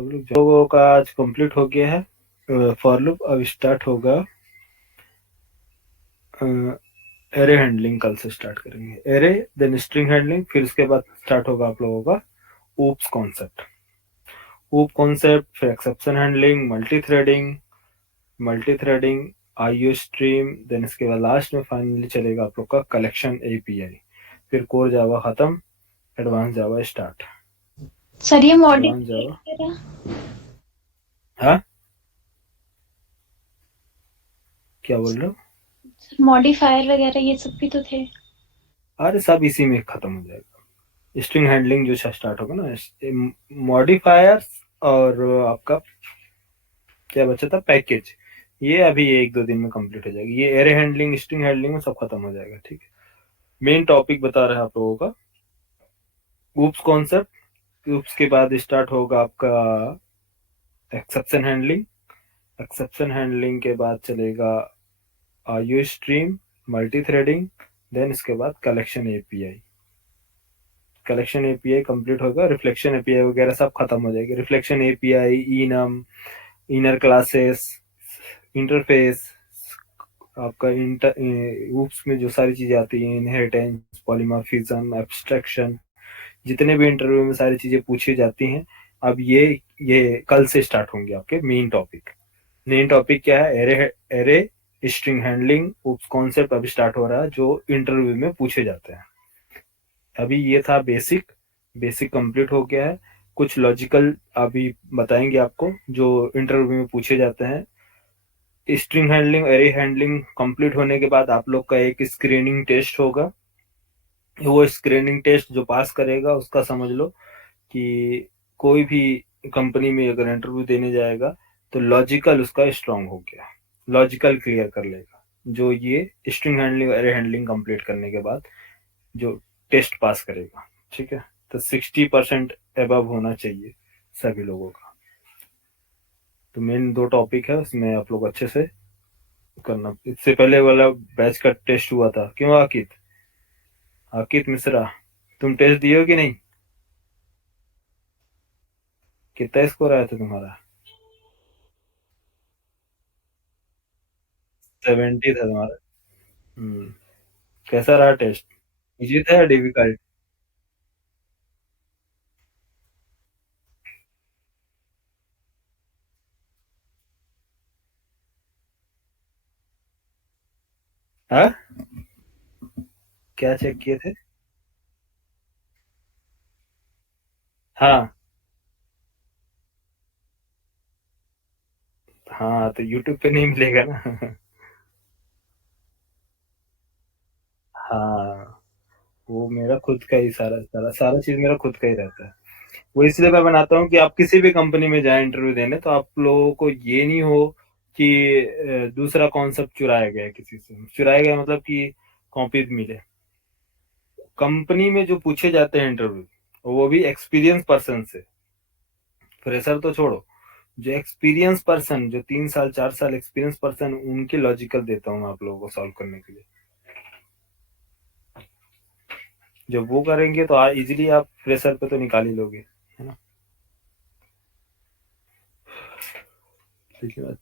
सब लोगों का आज कंप्लीट हो गया है फॉर लूप। अब स्टार्ट होगा एरे हैंडलिंग। कल से स्टार्ट करेंगे एरे, देन स्ट्रिंग हैंडलिंग, फिर उसके बाद स्टार्ट होगा आप लोगों का ऊप्स कॉन्सेप्ट। ऊप कॉन्सेप्ट, फिर exception handling, multi threading, IO stream, then इसके बाद लास्ट में फाइनली चलेगा आप लोग का कलेक्शन एपीआई। फिर कोर जावा खत्म, एडवांस जावा स्टार्ट। सर ये एडवांस मॉडिफाई जावा, वगैरह हाँ क्या बोल रहे हो? मॉडिफायर वगैरह ये सब भी तो थे। अरे सब इसी में खत्म हो जाएगा। स्ट्रिंग हैंडलिंग जो स्टार्ट होगा ना, मॉडिफायर्स और आपका क्या बचा था पैकेज, ये अभी एक दो दिन में कंप्लीट हो जाएगी। ये एरे हैंडलिंग स्ट्रिंग हैंडलिंग में सब खत्म हो जाएगा, ठीक है। मेन टॉपिक बता रहा है आप लोगों का ग्रुप्स कॉन्सेप्ट। ग्रुप्स के बाद स्टार्ट होगा आपका एक्सेप्शन हैंडलिंग। एक्सेप्शन हैंडलिंग के बाद चलेगा IO stream, multi threading, then इसके बाद collection API. Collection API complete होगा, रिफ्लेक्शन एपीआई वगैरह सब खत्म हो जाएगी। Reflection API, enum, inner classes, interface, आपका इंटर ऊप्स में जो सारी चीजें आती हैं, इनहेरिटेंस, पॉलीमॉर्फिज्म, एब्स्ट्रैक्शन, जितने भी इंटरव्यू में सारी चीजें पूछी जाती हैं, अब ये कल से स्टार्ट होंगे आपके मेन टॉपिक। मेन टॉपिक क्या है? Array, array string handling oops concept अभी स्टार्ट हो रहा है जो इंटरव्यू में पूछे जाते हैं। अभी ये था बेसिक, बेसिक कंप्लीट हो गया है। कुछ लॉजिकल अभी बताएंगे आपको जो इंटरव्यू में पूछे जाते हैं। String handling, array handling complete होने के बाद आप लोग का एक स्क्रीनिंग टेस्ट होगा। वो स्क्रीनिंग टेस्ट जो पास करेगा उसका समझ लो कि कोई भी कंपनी में अगर इंटरव्यू देने जाएगा तो लॉजिकल उसका स्ट्रांग हो गया, लॉजिकल क्लियर कर लेगा जो ये string handling array handling complete करने के बाद जो टेस्ट पास करेगा, ठीक है। तो 60% एबव होना चाहिए सभी लोगों का। तो मेन दो टॉपिक है उसमें आप लोग अच्छे से करना। इससे पहले वाला बैच का टेस्ट हुआ था, क्यों आकित? आकित मिश्रा, तुम टेस्ट दिए हो कि नहीं? कितना स्कोर आया था तुम्हारा? 70 था तुम्हारा। हम्म। कैसा रहा टेस्ट? इजी था या डिफिकल्ट? हाँ, क्या चेक किए थे? हाँ हाँ, तो यूट्यूब पे नहीं मिलेगा ना। हाँ, वो मेरा खुद का ही सारा सारा सारा चीज मेरा खुद का ही रहता है। वो इसलिए मैं बनाता हूँ कि आप किसी भी कंपनी में जाए इंटरव्यू देने तो आप लोगों को ये नहीं हो कि दूसरा कॉन्सेप्ट चुराया गया है किसी से। चुराया गया मतलब कि कॉपी मिले। कंपनी में जो पूछे जाते हैं इंटरव्यू वो भी एक्सपीरियंस पर्सन से, फ्रेशर तो छोड़ो। जो एक्सपीरियंस पर्सन, जो 3 साल 4 साल एक्सपीरियंस पर्सन, उनके लॉजिकल देता हूँ आप लोगों को सॉल्व करने के लिए। जब वो करेंगे तो इजीली आप फ्रेशर पे तो निकाल ही लोगे, है ना। ठीक है।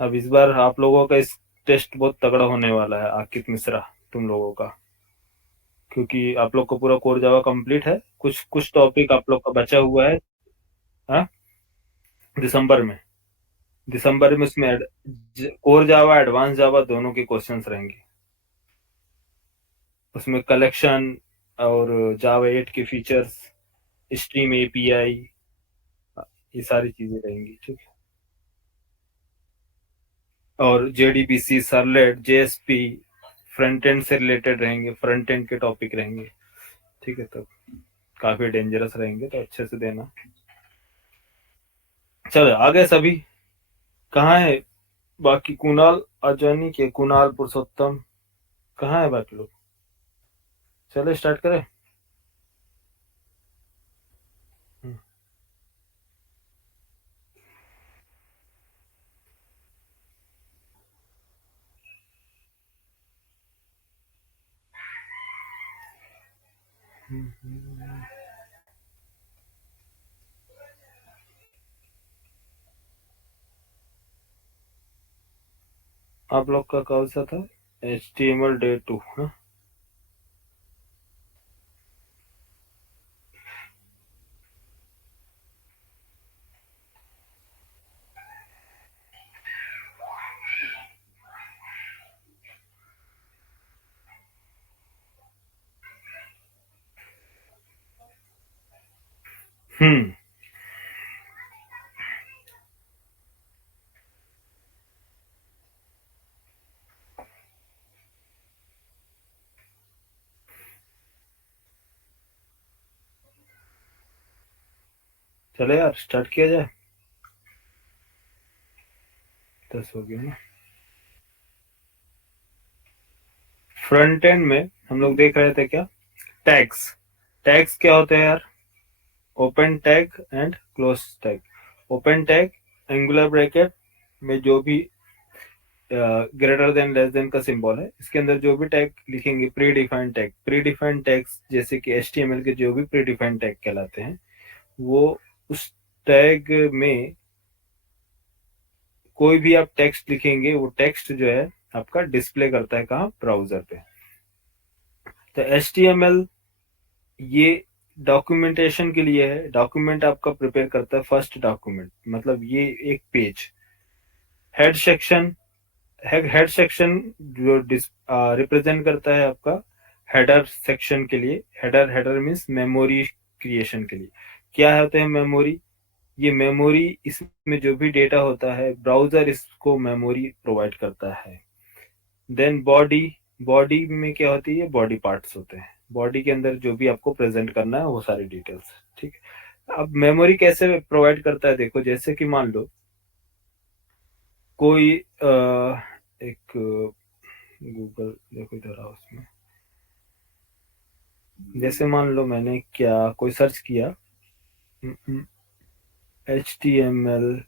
अब इस बार आप लोगों का इस टेस्ट बहुत तगड़ा होने वाला है आकित मिश्रा, तुम लोगों का। क्योंकि आप लोग को पूरा कोर जावा कंप्लीट है, कुछ कुछ टॉपिक आप लोग का बचा हुआ है। हाँ, दिसंबर में। दिसंबर में उसमें कोर जावा एडवांस जावा दोनों के क्वेश्चंस रहेंगे। उसमें कलेक्शन और जावा 8 के फीचर्स, स्ट्रीम एपीआई, ये सारी चीजें रहेंगी, ठीक है। और जेडीबीसी, सरलेट, जेएसपी, फ्रंट एंड से रिलेटेड रहेंगे, फ्रंट एंड के टॉपिक रहेंगे, ठीक है। तो काफी डेंजरस रहेंगे, तो अच्छे से देना। चलो आगे सभी कहाँ है? बाकी कुणाल अजानी के, कुणाल पुरुषोत्तम कहाँ है बाकी लोग? चलो स्टार्ट करें। आप लोग का कौन सा था? HTML डे 2, हाँ। हम्म। चलो यार, स्टार्ट किया जाए। 10 हो गया ना। फ्रंट एंड में हम लोग देख रहे थे क्या? टैग्स। टैग्स क्या होते हैं यार? Open tag and close tag. Open tag angular bracket में जो भी ग्रेटर देन लेस देन का सिंबल है, इसके अंदर जो भी टैग लिखेंगे pre defined tag. Pre defined tags जैसे कि HTML के जो भी प्री डिफाइंड टैग कहलाते हैं, वो उस टैग में कोई भी आप टेक्स्ट लिखेंगे, वो टेक्स्ट जो है आपका डिस्प्ले करता है कहाँ? ब्राउजर पे। तो HTML ये डॉक्यूमेंटेशन के लिए है। डॉक्यूमेंट आपका प्रिपेयर करता है, फर्स्ट डॉक्यूमेंट मतलब ये एक page. Head section, head section जो रिप्रेजेंट करता है आपका हेडर सेक्शन के लिए। Header, header means memory creation के लिए। क्या होते हैं मेमोरी? ये मेमोरी, इसमें जो भी डेटा होता है ब्राउजर इसको मेमोरी प्रोवाइड करता है। देन बॉडी, बॉडी में क्या होती है? बॉडी पार्ट्स होते हैं। बॉडी के अंदर जो भी आपको प्रेजेंट करना है वो सारी डिटेल्स, ठीक है। अब मेमोरी कैसे प्रोवाइड करता है? देखो, जैसे कि मान लो कोई एक गूगल, देखो इधर आओ उसमें। जैसे मान लो मैंने क्या कोई सर्च किया, HTML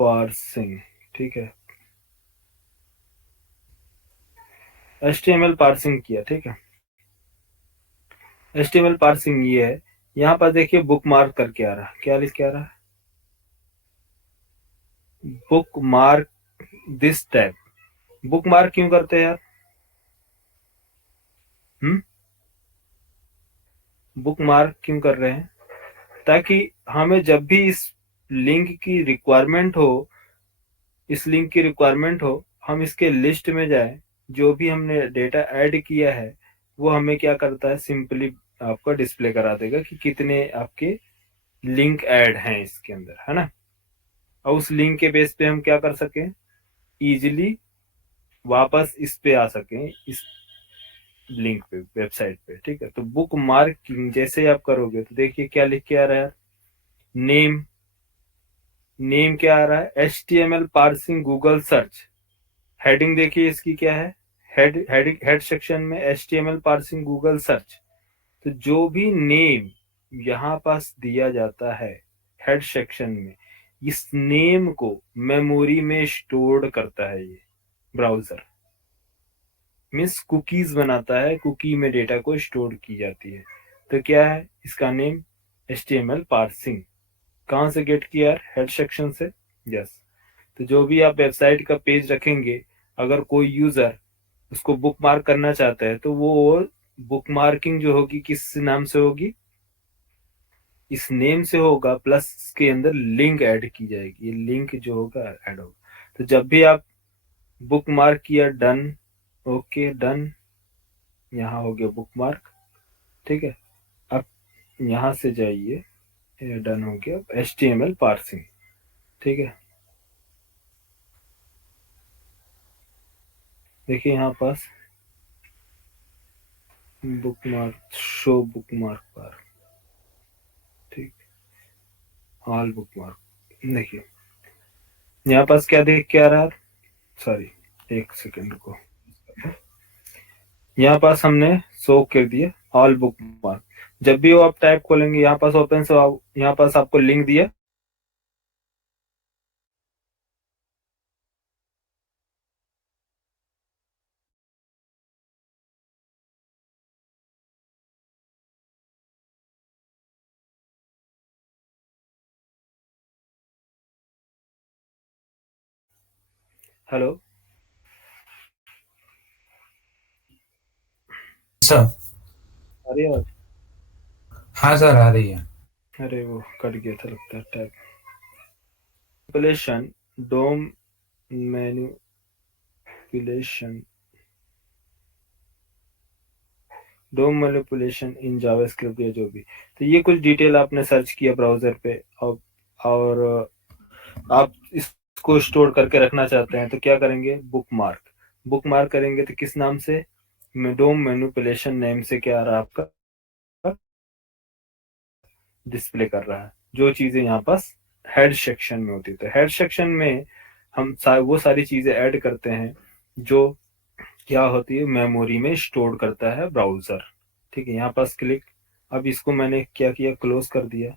पार्सिंग, ठीक है। HTML पार्सिंग किया, ठीक है। HTML पार्सिंग ये है। यहाँ पर देखिए बुक मार्क करके आ रहा है। क्या लिख के आ रहा है? Book mark this tag. Book mark क्यों करते हैं यार? हम्म। बुक मार्क क्यों कर रहे हैं? ताकि हमें जब भी इस लिंक की रिक्वायरमेंट हो, हम इसके लिस्ट में जाए, जो भी हमने डेटा ऐड किया है वो हमें क्या करता है? सिंपली आपका डिस्प्ले करा देगा कि कितने आपके लिंक ऐड हैं इसके अंदर, है ना। और उस लिंक के बेस पे हम क्या कर सकें? इजिली वापस इस पे आ सकें, इस लिंक पे, वेबसाइट पे, ठीक है। तो बुक मार्किंग जैसे ही आप करोगे तो देखिए क्या लिख के आ रहा है? नेम। नेम क्या आ रहा है? HTML parsing Google search. Heading देखिए इसकी क्या है? हेड सेक्शन में HTML पार्सिंग गूगल सर्च। तो जो भी नेम यहाँ पास दिया जाता है हेड सेक्शन में, इस नेम को मेमोरी में स्टोर करता है ये ब्राउजर। मीन्स कुकीज बनाता है, कुकी में डेटा को स्टोर की जाती है। तो क्या है इसका नेम? HTML parsing. कहाँ से गेट किया है? हेड सेक्शन से। यस। तो जो भी आप वेबसाइट का पेज रखेंगे, अगर कोई यूजर उसको बुक मार्क करना चाहता है तो वो बुक मार्किंग जो होगी किस नाम से होगी? इस नेम से होगा, प्लस इसके अंदर लिंक ऐड की जाएगी। ये लिंक जो होगा ऐड होगा। तो जब भी आप बुक मार्क किया, डन, ओके डन, यहाँ हो गया बुक मार्क, ठीक है। अब यहाँ से जाइए, ये डन हो गया। HTML पार्सिंग, ठीक है। देखिए यहाँ पास bookmark, show bookmark पर, ठीक, ऑल बुक मार्क। देखिए यहाँ पास क्या देख के आ रहा है? सॉरी, एक सेकंड को। यहाँ पास हमने शो कर दिया ऑल बुक मार्क। जब भी वो आप टाइप खोलेंगे यहाँ पास ओपन से, यहाँ पास आपको लिंक दिया, हेलो। सर। अरे यार। हाँ सर, आ रही है। अरे वो कट गया था लगता है tag. Manipulation, DOM manipulation, DOM manipulation in JavaScript या जो भी। तो ये कुछ डिटेल आपने सर्च किया ब्राउजर पे, और आप इसको स्टोर करके रखना चाहते हैं तो क्या करेंगे, बुक मार्क। बुक मार्क करेंगे तो किस नाम से, डोम मैनिपुलेशन नेम से क्या आ रहा है आपका, डिस्प्ले कर रहा है। जो चीजें यहाँ पास हेड सेक्शन में होती है, तो हेड सेक्शन में हम वो सारी चीजें ऐड करते हैं जो क्या होती है, मेमोरी में स्टोर करता है ब्राउजर। ठीक है, यहाँ पास क्लिक। अब इसको मैंने क्या किया, क्लोज कर दिया।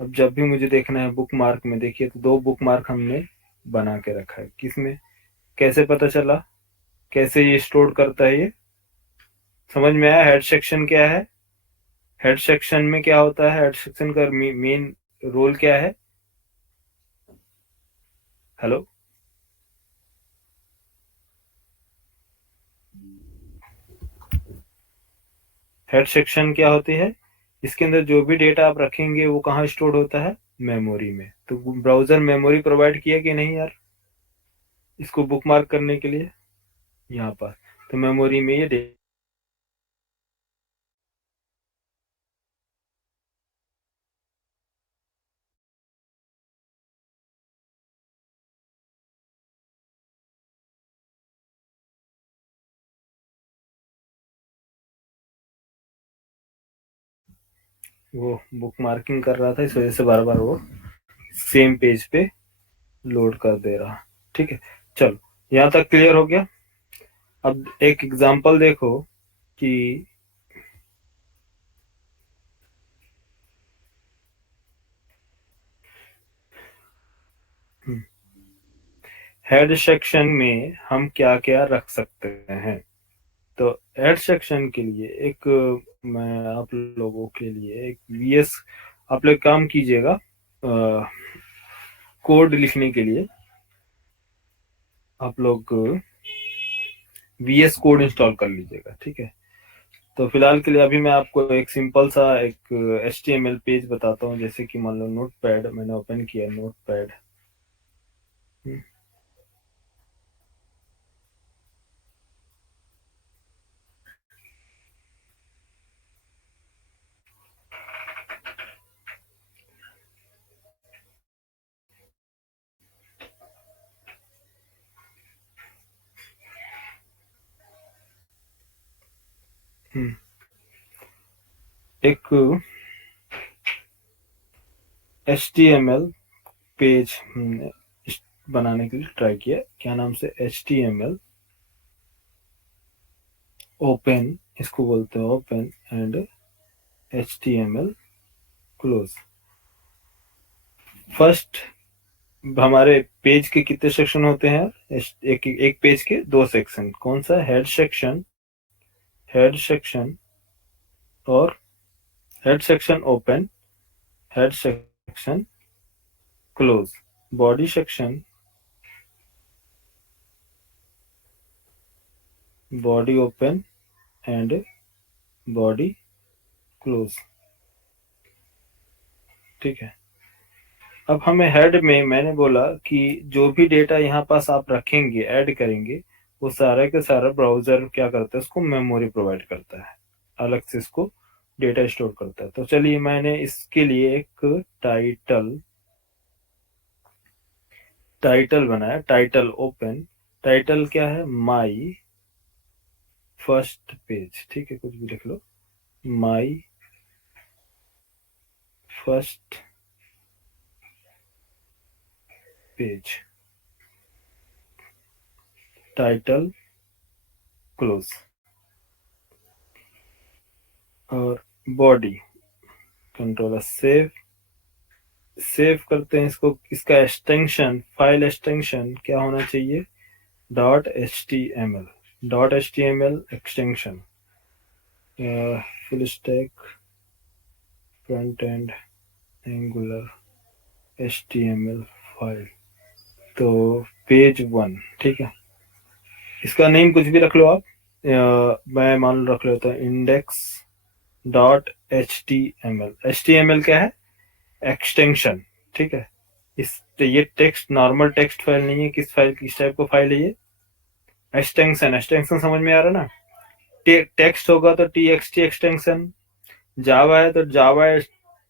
अब जब भी मुझे देखना है बुक मार्क में, देखिए तो दो बुक मार्क हमने बना के रखा है। किसमें, कैसे पता चला, कैसे ये स्टोर करता है ये, समझ में आया। हेड सेक्शन क्या है, हेड सेक्शन में क्या होता है, हेड सेक्शन का मेन रोल क्या है। हेलो। हेड सेक्शन क्या होती है, इसके अंदर जो भी डेटा आप रखेंगे वो कहाँ स्टोर होता है, मेमोरी में। तो ब्राउजर मेमोरी प्रोवाइड किया कि नहीं यार, इसको बुक मार्क करने के लिए यहाँ पर। तो मेमोरी में ये वो बुक मार्किंग कर रहा था, इस वजह से बार बार वो सेम पेज पे लोड कर दे रहा। ठीक है, चलो यहाँ तक क्लियर हो गया। अब एक एग्जांपल देखो कि हेड सेक्शन में हम क्या क्या रख सकते हैं। तो हेड सेक्शन के लिए एक, मैं आप लोगों के लिए एक वीएस, आप लोग काम कीजिएगा कोड लिखने के लिए। आप लोग वीएस कोड इंस्टॉल कर लीजिएगा। ठीक है, तो फिलहाल के लिए अभी मैं आपको एक सिंपल सा एक HTML पेज बताता हूँ। जैसे कि मान लो नोट पैड मैंने ओपन किया, नोट पैड। एक HTML पेज हमने बनाने के लिए ट्राई किया। क्या नाम से, HTML ओपन, इसको बोलते हैं open and HTML close. First, हमारे पेज के कितने सेक्शन होते हैं, एक पेज के दो सेक्शन। कौन सा, हेड सेक्शन, हेड सेक्शन और head section open, head section close, body section, body open and body close. ठीक है, अब हमें हेड में मैंने बोला कि जो भी डेटा यहाँ पास आप रखेंगे, ऐड करेंगे, वो सारा के सारा ब्राउजर क्या करता है, उसको मेमोरी प्रोवाइड करता है, अलग से इसको डेटा स्टोर करता है। तो चलिए मैंने इसके लिए एक टाइटल टाइटल बनाया, टाइटल ओपन। टाइटल क्या है, माई फर्स्ट पेज। ठीक है, कुछ भी लिख लो, my first page, title close. और बॉडी, कंट्रोल सेव, सेव करते हैं इसको। इसका एक्सटेंशन, फाइल एक्सटेंशन क्या होना चाहिए, dot H T M L, dot H T M L extension, full stack front end Angular HTML file. तो पेज 1, ठीक है। इसका नेम कुछ भी रख लो आप, मैं मान लो रख लेता हूँ इंडेक्स डॉट HTML क्या है? एक्सटेंशन, ठीक है। ये टेक्स्ट नॉर्मल टेक्स्ट फाइल नहीं है। किस टाइप का फाइल है ये? एक्सटेंशन समझ में आ रहा ना? टेक्स्ट होगा तो TXT एक्सटेंशन, जावा है तो जावा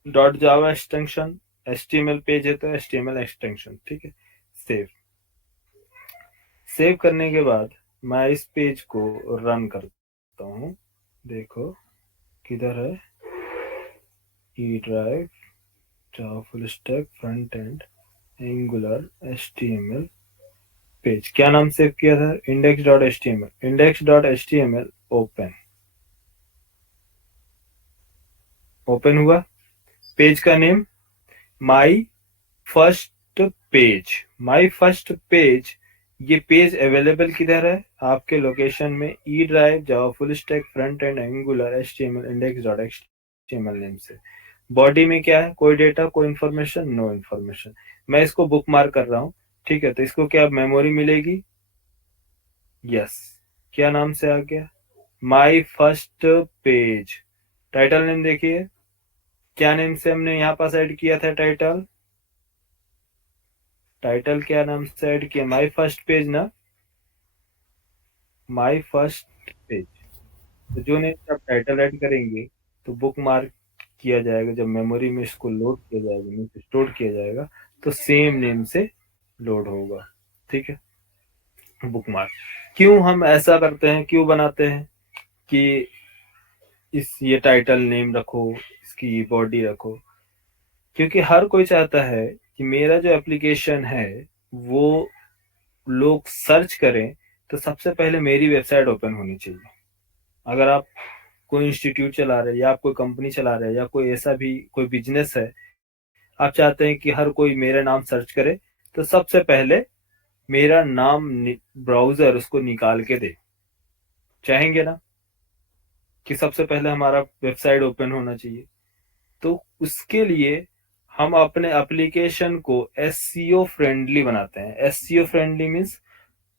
डॉट जावा एक्सटेंशन, HTML पेज है तो HTML एक्सटेंशन, ठीक है। सेव सेव करने के बाद मैं इस पेज को रन करता हूँ। देखो किधर है? E drive, Java full stack, front end, Angular, HTML page. क्या नाम सेव किया था? index.html ओपन हुआ। पेज का नेम माई फर्स्ट पेज। ये पेज अवेलेबल किधर है? आपके लोकेशन में E drive, Java full stack, front end, Angular, HTML, index.html name से। बॉडी में क्या है? कोई डेटा, कोई इंफॉर्मेशन, नो इंफॉर्मेशन। मैं इसको बुक मार्क कर रहा हूँ, ठीक है। तो इसको क्या मेमोरी मिलेगी? यस। क्या नाम से आ गया? माई फर्स्ट पेज। टाइटल नेम देखिए, क्या नेम से हमने यहाँ पास ऐड किया था? टाइटल क्या नाम से ऐड किया? माई फर्स्ट पेज ना, माई फर्स्ट पेज। तो जो नेम से आप टाइटल ऐड करेंगे तो बुक मार्क किया जाएगा। जब मेमोरी में इसको लोड किया जाएगा, मीन स्टोर किया जाएगा, तो सेम नेम से लोड होगा, ठीक है। बुक मार्क क्यों हम ऐसा करते हैं, क्यों बनाते हैं कि ये टाइटल नेम रखो, इसकी बॉडी रखो? क्योंकि हर कोई चाहता है कि मेरा जो एप्लीकेशन है वो लोग सर्च करें तो सबसे पहले मेरी वेबसाइट ओपन होनी चाहिए। अगर आप कोई इंस्टीट्यूट चला रहे हैं या आप कोई कंपनी चला रहे हैं या कोई ऐसा भी कोई बिजनेस है, आप चाहते हैं कि हर कोई मेरा नाम सर्च करे, तो सबसे पहले मेरा नाम ब्राउजर उसको निकाल के दे। चाहेंगे ना कि सबसे पहले हमारा वेबसाइट ओपन होना चाहिए? तो उसके लिए हम अपने एप्लीकेशन को SEO फ्रेंडली बनाते हैं। SEO फ्रेंडली मीन्स,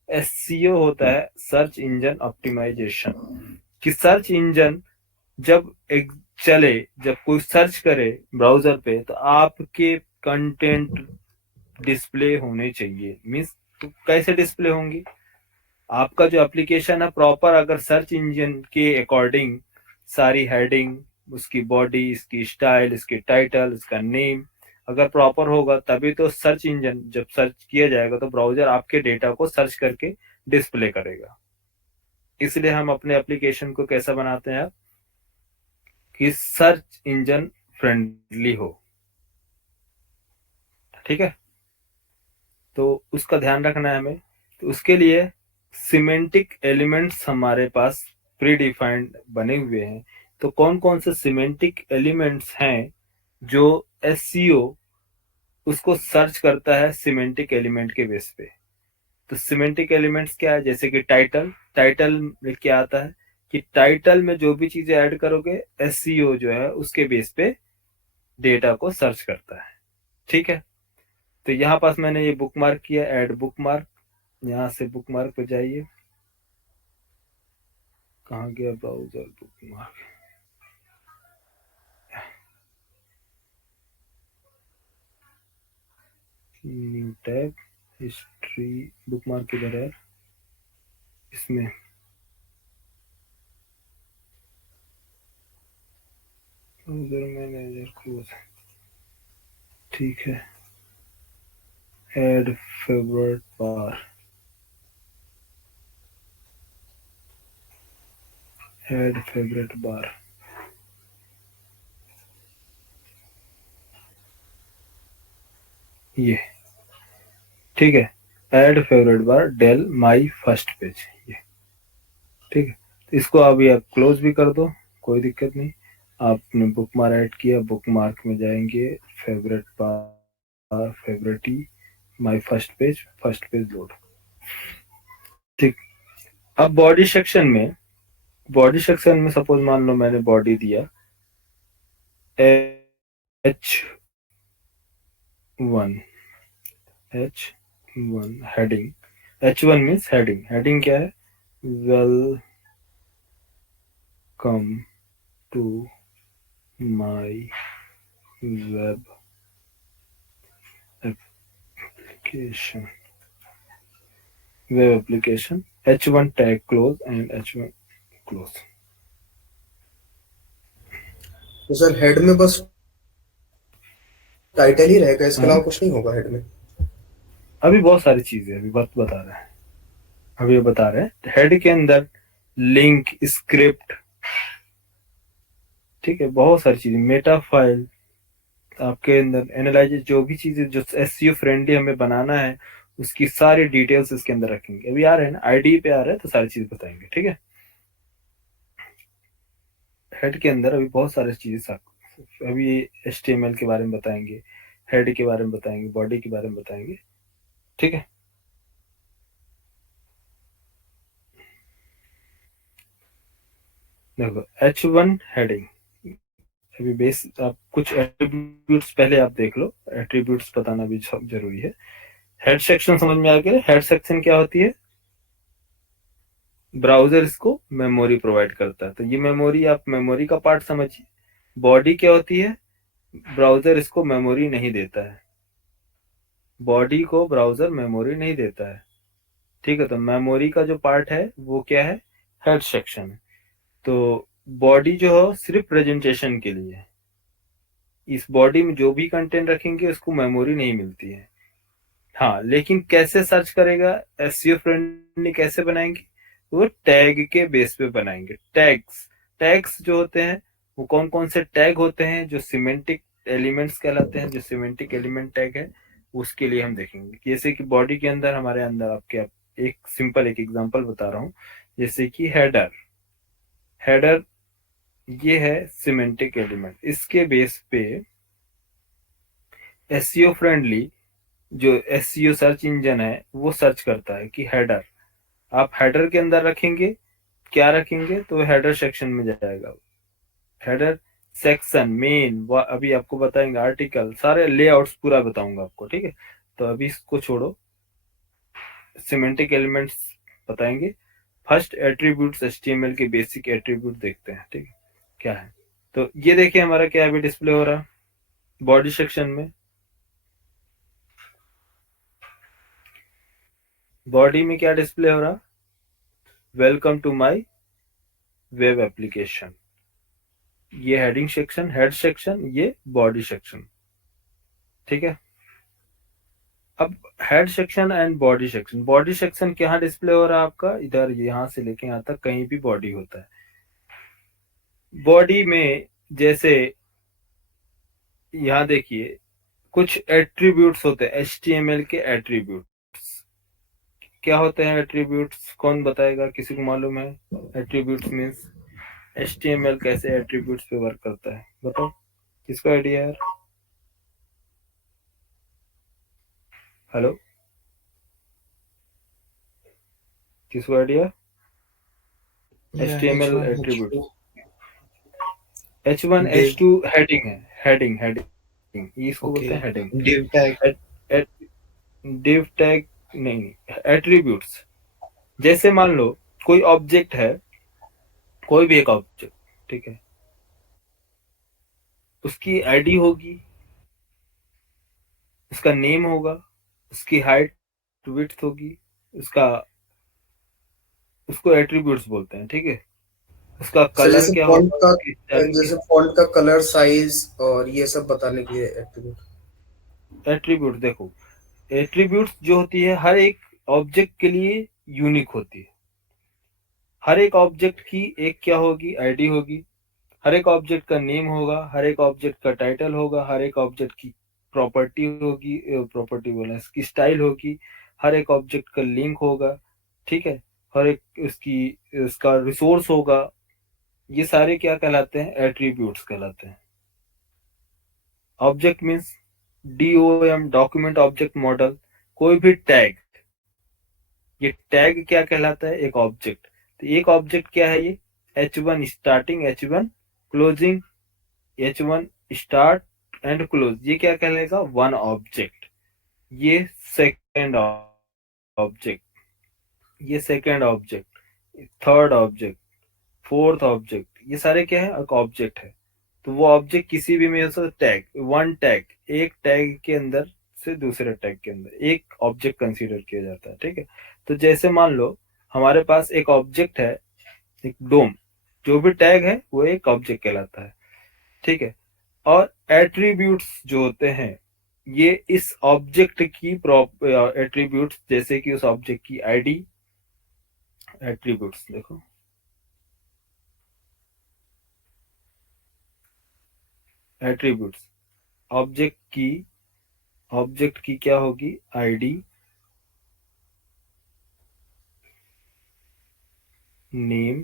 SEO होता है सर्च इंजन ऑप्टिमाइजेशन। कि सर्च इंजन जब एक चले, जब कोई सर्च करे ब्राउजर पे, तो आपके कंटेंट डिस्प्ले होने चाहिए। मीन्स तो कैसे डिस्प्ले होंगी? आपका जो एप्लीकेशन है प्रॉपर अगर सर्च इंजन के अकॉर्डिंग सारी हेडिंग, उसकी बॉडी, इसकी स्टाइल, इसकी टाइटल, इसका नेम अगर प्रॉपर होगा, तभी तो सर्च इंजन जब सर्च किया जाएगा तो ब्राउजर आपके डेटा को सर्च करके डिस्प्ले करेगा। इसलिए हम अपने एप्लीकेशन को कैसा बनाते हैं कि सर्च इंजन फ्रेंडली हो, ठीक है। तो उसका ध्यान रखना है हमें। तो उसके लिए सिमेंटिक एलिमेंट्स हमारे पास प्री डिफाइंड बने हुए हैं। तो कौन कौन से सिमेंटिक एलिमेंट्स हैं जो SEO उसको सर्च करता है सिमेंटिक एलिमेंट के बेस पे? तो सिमेंटिक एलिमेंट्स क्या है? जैसे कि टाइटल में क्या आता है कि टाइटल में जो भी चीजें ऐड करोगे SEO जो है उसके बेस पे डेटा को सर्च करता है, ठीक है। तो यहाँ पास मैंने ये बुक मार्क किया, ऐड बुक मार्क। यहाँ से बुक मार्क पे जाइए, कहाँ गया browser? Bookmark, new tab, history. Bookmark किधर है? इसमें ब्राउजर मैनेजर क्लोज, ठीक है। Add favourite bar, add favourite bar, ये ठीक है। ऐड फेवरेट बार डेल माई फर्स्ट पेज, ये ठीक है। तो इसको अभी आप क्लोज भी कर दो, कोई दिक्कत नहीं। आपने बुक मार्क ऐड किया, बुक मार्क में जाएंगे, favourite bar, favourites, my first page load, ठीक। अब बॉडी सेक्शन में सपोज मान लो मैंने बॉडी दिया H1, one heading, H1 means heading. Heading क्या है? Welcome to my web application, web application, H1 tag close and H1 close. तो sir head में बस टाइटल ही रहेगा, इसके अलावा कुछ नहीं होगा हेड में? अभी बहुत सारी चीजें अभी बता रहे हैं, अभी ये बता रहे हैं। हेड के अंदर लिंक, स्क्रिप्ट, ठीक है, बहुत सारी चीजें, मेटा फाइल आपके अंदर, एनालाइज, जो भी चीजें जो एसईओ फ्रेंडली हमें बनाना है उसकी सारी डिटेल्स इसके अंदर रखेंगे। अभी आ रहे हैं ना, आईडी पे आ रहा है तो सारी चीज बताएंगे, ठीक है। हेड के अंदर अभी बहुत सारी चीजें, अभी HTML के बारे में बताएंगे, हेड के बारे में बताएंगे, बॉडी के बारे में बताएंगे, ठीक है। देखो H1 हेडिंग, अभी बेस आप कुछ एट्रीब्यूट्स पहले आप देख लो, एट्रीब्यूट्स बताना भी जरूरी है। हेड सेक्शन समझ में आ गया? हेड सेक्शन क्या होती है? ब्राउजर इसको मेमोरी प्रोवाइड करता है, तो ये मेमोरी, आप मेमोरी का पार्ट समझिए। बॉडी क्या होती है? ब्राउजर इसको मेमोरी नहीं देता है, बॉडी को ब्राउजर मेमोरी नहीं देता है, ठीक है। तो मेमोरी का जो पार्ट है वो क्या है? हेड सेक्शन है। तो बॉडी जो है सिर्फ प्रेजेंटेशन के लिए है, इस बॉडी में जो भी कंटेंट रखेंगे उसको मेमोरी नहीं मिलती है। हाँ, लेकिन कैसे सर्च करेगा? एसईओ फ्रेंडली कैसे बनाएंगे? वो टैग के बेस पे बनाएंगे। टैग्स, टैग्स जो होते हैं वो कौन कौन से टैग होते हैं? जो सिमेंटिक एलिमेंट्स कहलाते हैं, जो सिमेंटिक एलिमेंट टैग है उसके लिए हम देखेंगे। जैसे कि बॉडी के अंदर, हमारे अंदर आपके, एक सिंपल एक एग्जांपल बता रहा हूँ, जैसे कि हेडर, हेडर ये है सिमेंटिक एलिमेंट, इसके बेस पे एसईओ फ्रेंडली जो एसईओ सर्च इंजन है वो सर्च करता है कि हेडर, आप हेडर के अंदर रखेंगे, क्या रखेंगे? तो हेडर सेक्शन में जाएगा। हेडर सेक्शन, मेन, अभी आपको बताएंगे, आर्टिकल, सारे लेआउट्स पूरा बताऊंगा आपको, ठीक है। तो अभी इसको छोड़ो, सिमेंटिक एलिमेंट्स बताएंगे। फर्स्ट एट्रीब्यूट्स, HTML के बेसिक एट्रीब्यूट देखते हैं, ठीक है, क्या है। तो ये देखिए हमारा क्या अभी डिस्प्ले हो रहा है बॉडी सेक्शन में। बॉडी में क्या डिस्प्ले हो रहा? Welcome to my web application, ये हेडिंग सेक्शन, हेड सेक्शन, ये बॉडी सेक्शन, ठीक है। अब head section and body section, body section क्या डिस्प्ले हो रहा है आपका? इधर, यहां से लेके यहां तक कहीं भी बॉडी होता है। बॉडी में जैसे यहां देखिए कुछ एट्रीब्यूट्स होते हैं, HTML के एट्रीब्यूट्स। क्या होते हैं एट्रीब्यूट्स? कौन बताएगा? किसी को मालूम है? एट्रीब्यूट्स मीन्स HTML कैसे एट्रीब्यूट्स पे वर्क करता है, बताओ, किसको आइडिया है? हेलो, किसको idea? HTML attributes, H1 H2 heading है, हेडिंग, हेडिंग, इसको बोलते हैं heading. Div tag, div tag नहीं, एट्रीब्यूट्स। जैसे मान लो कोई ऑब्जेक्ट है, कोई भी एक ऑब्जेक्ट, ठीक है, उसकी आईडी होगी, उसका नेम होगा, उसकी हाइट विड्थ होगी, उसका, उसको एट्रीब्यूट्स बोलते हैं, ठीक है। उसका सर कलर जैसे क्या फॉन्ट होगा, का, उसकी स्टाइलिंग जैसे फॉन्ट का कलर, साइज और ये सब बताने के लिए एट्रीब्यूट। एट्रीब्यूट। देखो एट्रीब्यूट्स जो होती है हर एक ऑब्जेक्ट के लिए यूनिक होती है। हर एक ऑब्जेक्ट की एक क्या होगी? आईडी होगी। हर एक ऑब्जेक्ट का नेम होगा, हर एक ऑब्जेक्ट का टाइटल होगा, हर एक ऑब्जेक्ट की प्रॉपर्टी होगी, प्रॉपर्टी बोला, इसकी स्टाइल होगी, हर एक ऑब्जेक्ट का लिंक होगा, ठीक है, हर एक इसकी, इसका रिसोर्स होगा। ये सारे क्या कहलाते हैं? एट्रीब्यूट्स कहलाते हैं। Object means DOM, document object model. कोई भी टैग, ये टैग क्या कहलाता है? एक ऑब्जेक्ट। तो एक ऑब्जेक्ट क्या है? ये H1 starting, H1 closing, H1 start and close, ये क्या कहलाएगा? One object. ये सेकेंड ऑब्जेक्ट, ये second object, third object, fourth object, ये सारे क्या है, एक ऑब्जेक्ट है। तो वो ऑब्जेक्ट किसी भी में हो सकता, टैग, वन टैग, एक टैग के अंदर से दूसरे टैग के अंदर एक ऑब्जेक्ट कंसीडर किया जाता है, ठीक है। तो जैसे मान लो हमारे पास एक ऑब्जेक्ट है, एक डोम, जो भी टैग है वो एक ऑब्जेक्ट कहलाता है, ठीक है। और एट्रीब्यूट्स जो होते हैं, ये इस ऑब्जेक्ट की एट्रीब्यूट्स, जैसे कि उस ऑब्जेक्ट की आईडी, एट्रीब्यूट्स देखो, एट्रीब्यूट्स, ऑब्जेक्ट की क्या होगी, ID, name,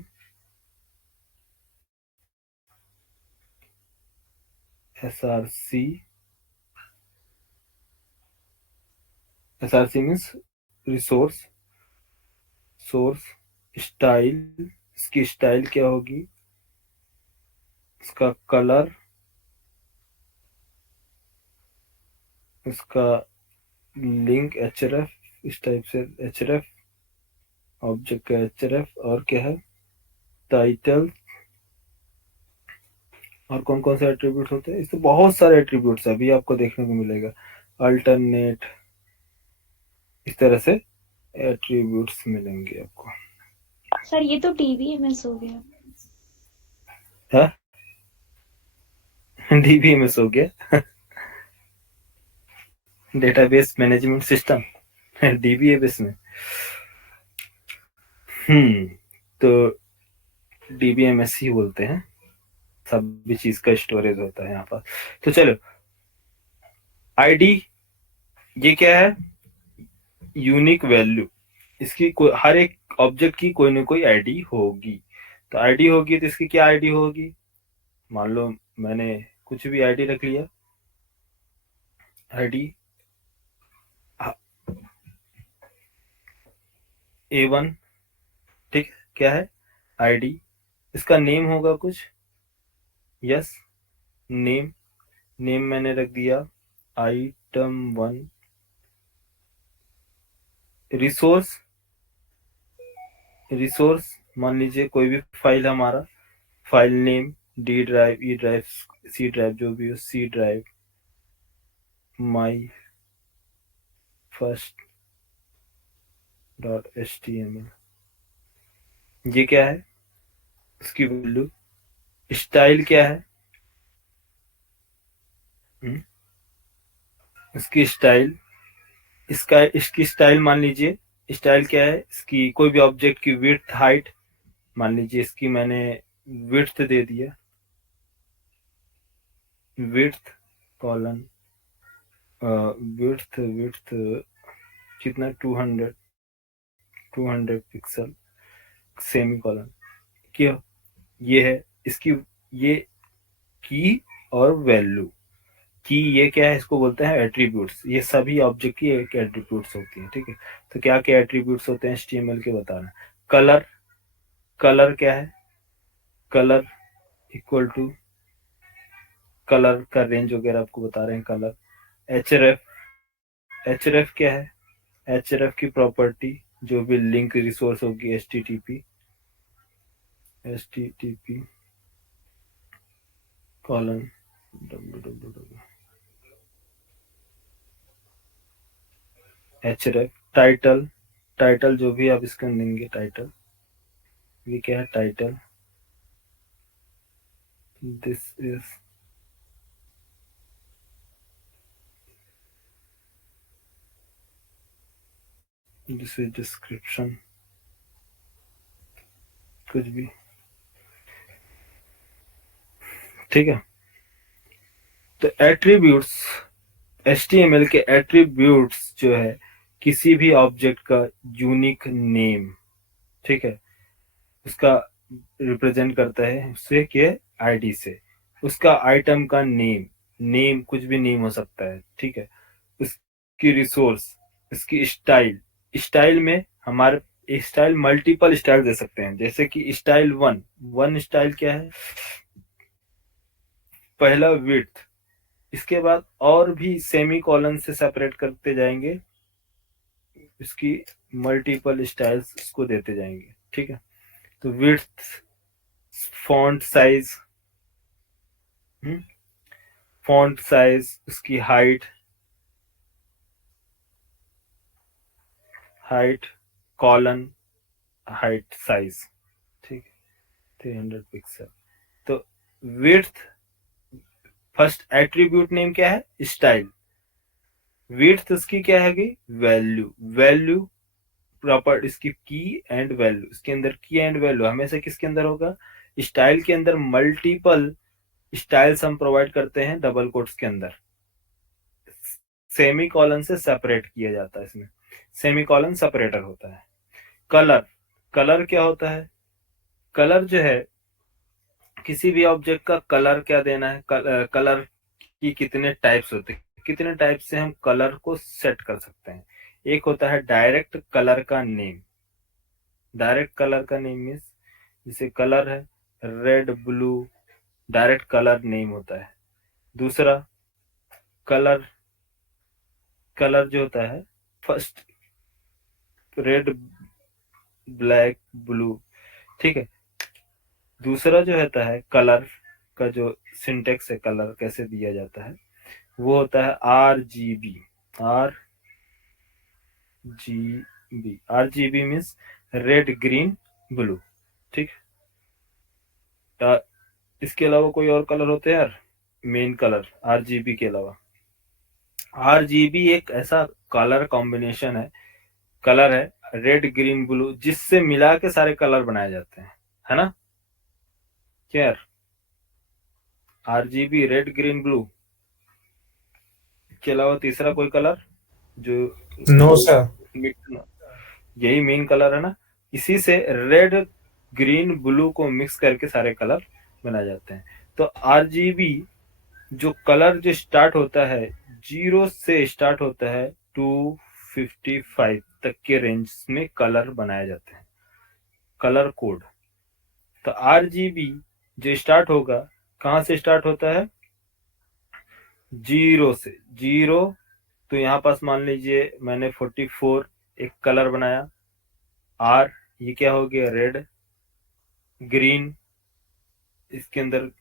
SRC, SRC means resource, source, style, इसकी स्टाइल क्या होगी, इसका कलर, इसका लिंक एचरएफ, इस टाइप से एचरएफ, ऑब्जेक्ट का एचरएफ, और क्या है, टाइटल। और कौन कौन से एट्रीब्यूट होते हैं, इससे बहुत सारे एट्रीब्यूट्स अभी आपको देखने को मिलेगा, अल्टरनेट, इस तरह से एट्रीब्यूट्स मिलेंगे आपको। सर ये तो डीबीएमएस हो गया। डीबीएमएस हो गया, डेटाबेस मैनेजमेंट सिस्टम, डीबीएमएस में। तो डीबीएमएस ही बोलते हैं, सभी चीज का स्टोरेज होता है यहाँ पर। तो चलो, आईडी ये क्या है, यूनिक वैल्यू, इसकी हर एक ऑब्जेक्ट की कोई ना कोई आईडी होगी। तो आईडी होगी तो इसकी क्या आईडी होगी, मान लो मैंने कुछ भी आईडी रख लिया, आईडी A1, ठीक है, क्या है, आईडी, इसका नेम होगा कुछ, यस, नेम, नेम मैंने रख दिया item1, रिसोर्स, रिसोर्स मान लीजिए कोई भी फाइल हमारा, file name, D drive, E drive, C drive, जो भी हो, C drive, my first .html, ये क्या है, इसकी वैल्यू, स्टाइल क्या है, इसकी स्टाइल, इसकी स्टाइल मान लीजिए, स्टाइल क्या है, इसकी कोई भी ऑब्जेक्ट की विड्थ, हाइट, मान लीजिए इसकी मैंने विड्थ दे दिया, विड्थ कॉलन, विड्थ विड्थ कितना, 200 पिक्सल, सेमी कॉलन, क्या, ये है इसकी, ये की और वैल्यू की, ये क्या है, इसको बोलते हैं एट्रीब्यूट्स, ये सभी ऑब्जेक्ट की एक एट्रीब्यूट्स होती है, ठीक है। तो क्या क्या एट्रीब्यूट्स होते हैं HTML के, बताना। कलर, कलर क्या है, कलर इक्वल टू, कलर का रेंज वगैरह आपको बता रहे हैं, कलर। एचरएफ, एचरएफ क्या है, एचरएफ की प्रॉपर्टी, जो भी लिंक रिसोर्स होगी, HTTP colon www, href, title, title जो भी आप इसका देंगे, टाइटल, ये क्या है, title, this is, this is description, कुछ भी, ठीक है। तो एट्रीब्यूट्स, HTML के एट्रीब्यूट्स जो है किसी भी ऑब्जेक्ट का यूनिक नेम, ठीक है, उसका रिप्रेजेंट करता है उससे के आईडी से, उसका आइटम का नेम, नेम कुछ भी नेम हो सकता है, ठीक है, उसकी रिसोर्स, इसकी स्टाइल, स्टाइल में हमारे स्टाइल मल्टीपल स्टाइल दे सकते हैं, जैसे कि स्टाइल वन स्टाइल क्या है, पहला विड्थ, इसके बाद और भी सेमी कॉलन से सेपरेट करते जाएंगे, इसकी मल्टीपल स्टाइल्स इसको देते जाएंगे, ठीक है। तो width, font size, font size, उसकी हाइट, कॉलन हाइट साइज, ठीक है, 300 पिक्सल। तो विड्थ, फर्स्ट एट्रीब्यूट नेम क्या है, स्टाइल। विड्थ उसकी क्या है, वैल्यू प्रॉपर, इसकी की एंड वैल्यू, इसके अंदर की एंड वैल्यू हमेशा किसके अंदर होगा, स्टाइल के अंदर। मल्टीपल स्टाइल्स हम प्रोवाइड करते हैं डबल कोट्स के अंदर, सेमी कॉलन से सेपरेट किया जाता है, इसमें सेमी कॉलन सेपरेटर होता है। कलर, कलर क्या होता है, कलर जो है किसी भी ऑब्जेक्ट का कलर क्या देना है, कलर की कितने टाइप्स होते हैं, कितने टाइप से हम कलर को सेट कर सकते हैं। एक होता है डायरेक्ट कलर का नेम, डायरेक्ट कलर का नेम मीन्स जैसे कलर है red blue, direct colour name होता है। दूसरा कलर, कलर जो होता है फर्स्ट रेड ब्लैक ब्लू, ठीक है। दूसरा जो होता है कलर का जो सिंटेक्स है, कलर कैसे दिया जाता है, वो होता है RGB। RGB means red green blue, ठीक। इसके अलावा कोई और कलर होते हैं यार, मेन कलर RGB के अलावा। RGB एक ऐसा कलर कॉम्बिनेशन है, कलर है रेड ग्रीन ब्लू, जिससे मिला के सारे कलर बनाए जाते हैं, है ना। क्या यार, RGB रेड ग्रीन ब्लू के अलावा तीसरा कोई कलर जो नो सर। यही मेन कलर है ना, इसी से रेड ग्रीन ब्लू को मिक्स करके सारे कलर बनाए जाते हैं। तो RGB जो कलर जो स्टार्ट होता है 0 से स्टार्ट होता है 255 तक के रेंज में कलर बनाए जाते हैं, कलर कोड। तो RGB जो स्टार्ट होगा, कहां से स्टार्ट होता है, 0 से। 0 तो यहाँ पास मान लीजिए मैंने 44 एक कलर बनाया, R ये क्या हो गया, रेड, ग्रीन इसके अंदर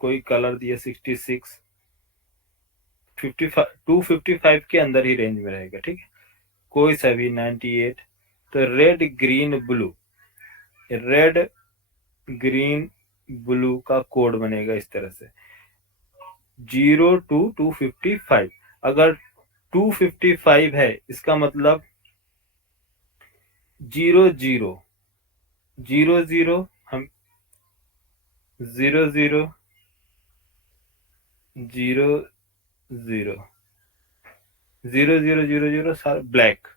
कोई कलर दिया 66, 55 255 के अंदर ही रेंज में रहेगा, ठीक है, कोई सा भी 98। तो red green blue, red green blue का कोड बनेगा इस तरह से 0 to 255। अगर 255 है इसका मतलब 00 00 हम 00 0 0 0 0 0 0 सारे black,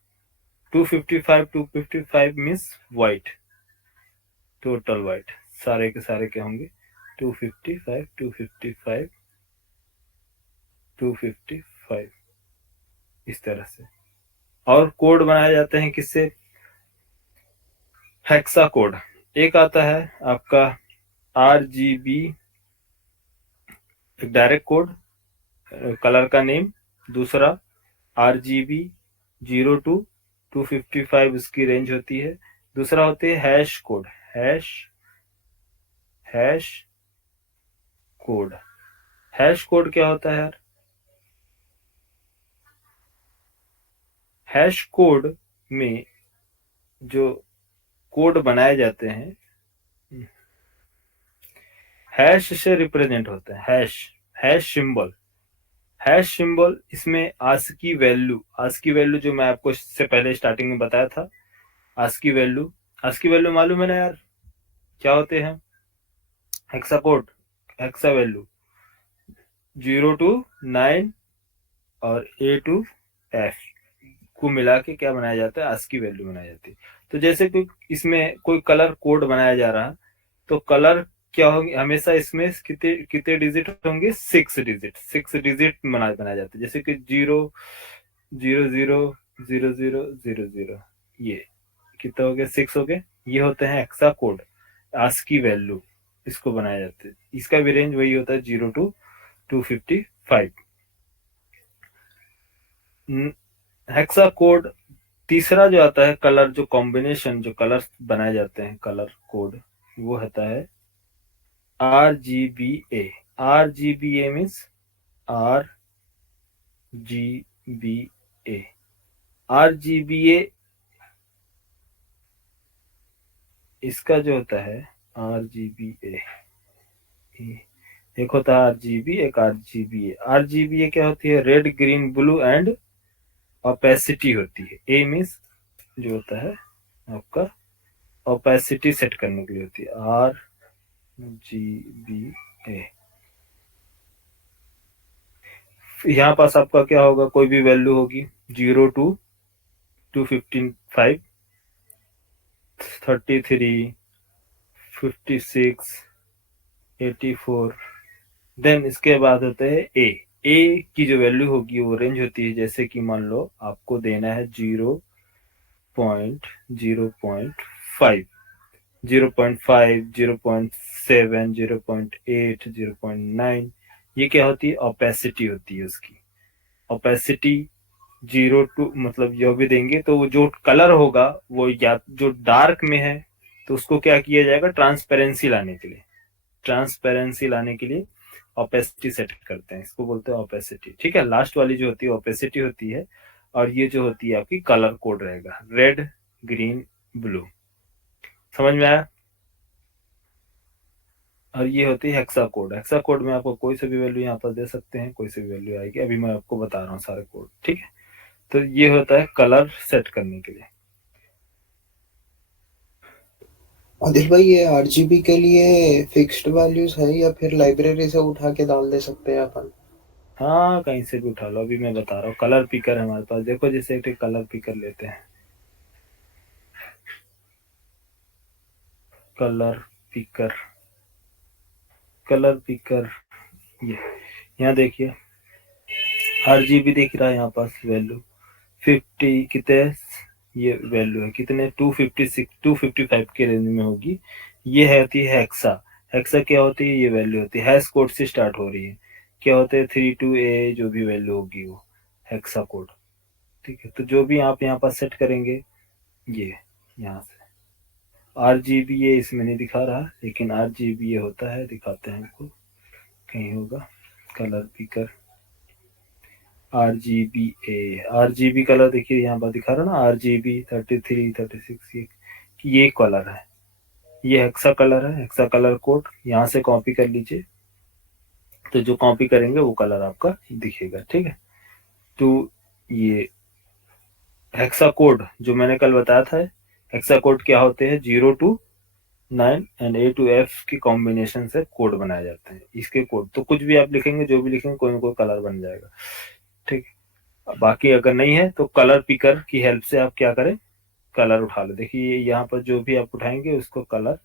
255 means white, total white, सारे के सारे क्या होंगे 255 255 255 इस तरह से। और कोड बनाए जाते हैं किससे, हेक्सा कोड। एक आता है आपका RGB डायरेक्ट कोड, कलर का नेम। दूसरा RGB 0 to 255 इसकी रेंज होती है। दूसरा होते है hash code, hash code. Hash code क्या होता है यार, हैश कोड में जो कोड बनाए जाते हैं हैश से रिप्रेजेंट होता है, हैश सिंबल, हैश सिंबल। इसमें ASCII वैल्यू जो मैं आपको इससे पहले स्टार्टिंग में बताया था, ASCII वैल्यू मालूम है ना यार, क्या होते हैं, hexa code, hexa value 0 to 9 और A to F को मिला के क्या बनाया जाता है, ASCII वैल्यू बनाई जाती है। तो जैसे कोई इसमें कोई कलर कोड बनाया जा रहा है, तो कलर क्या होंगे, हमेशा इसमें कितने कितने डिजिट होंगे, 6 डिजिट बनाया जाता है। जैसे कि 0 0 0 0 0 0 0, ये कितना हो गया, 6 हो गए। ये होते हैं हेक्सा कोड, ASCII वैल्यू इसको बनाया जाता है। इसका भी रेंज वही होता है 0 to 255। हेक्सा कोड तीसरा जो आता है कलर, जो कॉम्बिनेशन, जो कलर बनाए जाते हैं, कलर कोड, वो होता है RGBA। RGBA means RGBA। RGBA इसका जो होता है RGBA, एक होता है RGB, एक RGBA। RGBA क्या होती है? Red green blue and opacity होती है। ए मीन्स जो होता है आपका ओपेसिटी सेट करने के लिए होती है, RGBA। यहाँ पास आपका क्या होगा, कोई भी वैल्यू होगी 0 to 255, 33, 56, 84। देन इसके बाद होते हैं ए। ए की जो वैल्यू होगी वो रेंज होती है, जैसे कि मान लो आपको देना है 0.05, 0.5, 0.7, 0.8, 0.9। ये क्या होती है? ओपेसिटी होती है उसकी। ओपेसिटी 0 to मतलब जो भी देंगे तो वो जो कलर होगा वो या जो डार्क में है तो उसको क्या किया जाएगा, ट्रांसपेरेंसी लाने के लिए, ट्रांसपेरेंसी लाने के लिए ओपेसिटी सेट करते हैं, इसको बोलते हैं ओपेसिटी। ठीक है, लास्ट वाली जो होती है ओपेसिटी होती है, और ये जो होती है आपकी कलर कोड रहेगा, रेड ग्रीन ब्लू। समझ में आया? और ये होती है हेक्सा कोड। हेक्सा कोड में आपको कोई सी भी वैल्यू यहाँ पर दे सकते हैं, कोई सी भी वैल्यू आएगी। अभी मैं आपको बता रहा हूँ सारे कोड। ठीक है, तो ये होता है कलर सेट करने के लिए। आदिल भाई, ये आरजीबी के लिए फिक्स्ड वैल्यूज है या फिर लाइब्रेरी से उठा के डाल दे सकते हैं अपन? हाँ, कहीं से भी उठा लो। अभी मैं बता रहा हूँ, कलर पिकर है हमारे पास। देखो, जैसे एक कलर पिकर लेते हैं, कलर पिकर, कलर पिकर, ये यहाँ देखिए RGB दिख रहा है यहाँ पास, वैल्यू 50 कितने, ये वैल्यू है कितने, 256, 255 के रेंज में होगी। ये है होती है हेक्सा। हेक्सा क्या होती है? ये वैल्यू होती है हैश कोड से स्टार्ट हो रही है। क्या होते हैं 32A, जो भी वैल्यू होगी वो हेक्सा कोड। ठीक है, तो जो भी आप यहाँ पर सेट करेंगे, ये यहाँ से RGB ये इसमें नहीं दिखा रहा, लेकिन RGB ये होता है, दिखाते हैं आपको, कहीं होगा कलर पिकर RGB कलर। देखिए यहाँ पर दिखा रहा ना RGB 33, 36, ये कलर है, ये हेक्सा कलर है, हेक्सा कलर कोड। यहाँ से कॉपी कर लीजिए, तो जो कॉपी करेंगे वो कलर आपका दिखेगा। ठीक है, तो ये हेक्सा कोड जो मैंने कल बताया था, हेक्सा कोड क्या होते हैं, 0 to 9 and A to F की कॉम्बिनेशन से कोड बनाए जाते हैं। इसके कोड तो कुछ भी आप लिखेंगे, जो भी लिखेंगे, कोई ना कोई कलर बन जाएगा। ठीक है, बाकी अगर नहीं है तो कलर पिकर की हेल्प से आप क्या करें, कलर उठा लो। देखिए यहाँ पर जो भी आप उठाएंगे उसको कलर,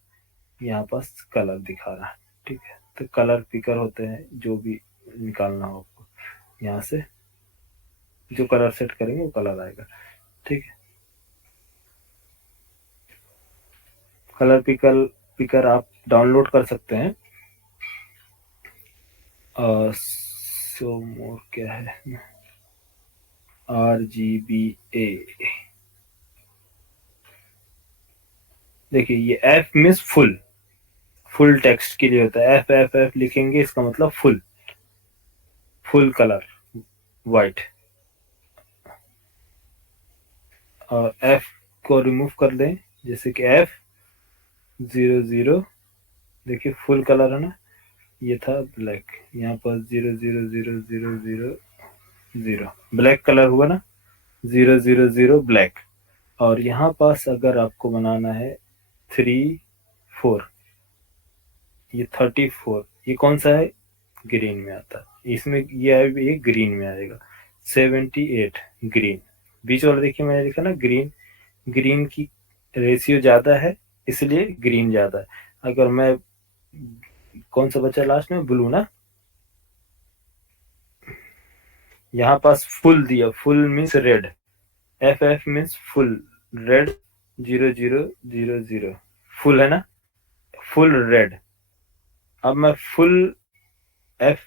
यहाँ पास कलर दिखा रहा है। ठीक है, तो कलर पिकर होते हैं, जो भी निकालना हो आपको, यहाँ से जो कलर सेट करेंगे वो कलर आएगा। ठीक है, कलर पिकर आप डाउनलोड कर सकते हैं। सो मोर क्या है, RGBA। देखिए ये F मीन्स फुल टेक्स्ट के लिए होता है। F लिखेंगे, इसका मतलब फुल कलर वाइट। और F को रिमूव कर दें, जैसे कि F00, देखिए फुल कलर है ना, ये था ब्लैक, यहाँ पर 0000000 ब्लैक कलर हुआ ना, 000 ब्लैक। और यहाँ पास अगर आपको बनाना है 34, ये 34, ये कौन सा है, ग्रीन में आता है, इसमें ये ग्रीन में आएगा। 78 ग्रीन, बीच वाला देखिए मैंने लिखा ना ग्रीन, ग्रीन की रेशियो ज्यादा है इसलिए ग्रीन ज्यादा है। अगर मैं, कौन सा बचा लास्ट में, ब्लू ना, यहाँ पास फुल दिया, full means red, FF means full red, 0000 full है ना, फुल रेड। अब मैं full F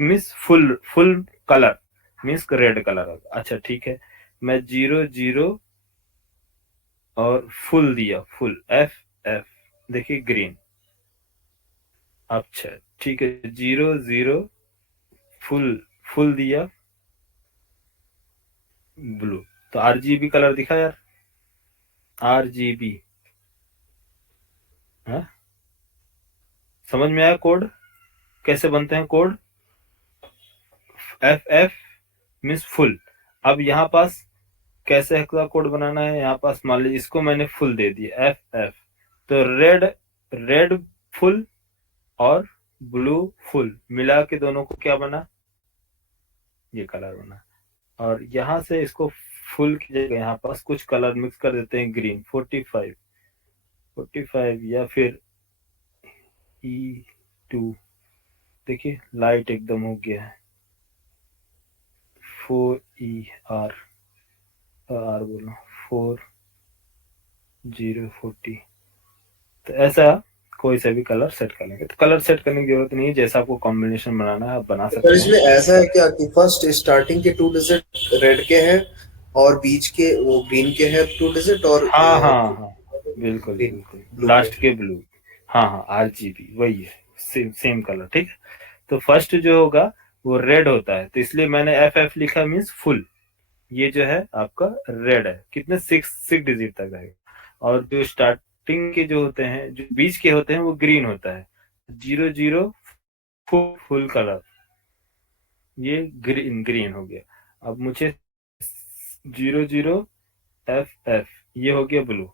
means full colour means red colour. अच्छा ठीक है, मैं 0 0 और फुल दिया, फुल एफ एफ, देखिए ग्रीन। अच्छा ठीक है, 0 0 फुल, फुल दिया ब्लू, तो आरजीबी कलर दिखा यार, आरजीबी। हाँ, समझ में आया कोड कैसे बनते हैं code? F F means full. अब यहाँ पास कैसे का कोड बनाना है, यहाँ पास मान लीजिए इसको मैंने फुल दे दिया एफ एफ, तो रेड, रेड फुल और ब्लू फुल मिला के दोनों को क्या बना, ये कलर बना। और यहाँ से इसको फुल की जगह यहाँ पास कुछ कलर मिक्स कर देते हैं, ग्रीन 45 45 या फिर E2, देखिए लाइट एकदम हो गया है, 4ER, आर बोलो 4040। तो ऐसा कोई सा भी कलर सेट कर लेंगे, तो कलर सेट करने की जरूरत नहीं है, जैसा आपको कॉम्बिनेशन बनाना है आप बना सर सकते इसमें हैं। ऐसा है क्या कि फर्स्ट स्टार्टिंग के 2 डिजिट रेड के हैं और बीच के वो ग्रीन के हैं 2 डिजिट, और हाँ हाँ हाँ, बिल्कुल ग्रीन बिल्कुल, ब्लू के। लास्ट के ब्लू। हाँ हाँ, आरजीबी वही है, सेम सेम कलर, ठीक है। तो फर्स्ट जो होगा वो रेड होता है, तो इसलिए मैंने एफ एफ लिखा, मीन्स फुल। ये जो है आपका रेड है, कितने 6 डिजिट तक रहेगा। और जो स्टार्टिंग के जो होते हैं, जो बीच के होते हैं, वो ग्रीन होता है, 0 0 फुल कलर, ये ग्रीन ग्रीन हो गया। अब मुझे 0 0 एफ एफ, ये हो गया ब्लू,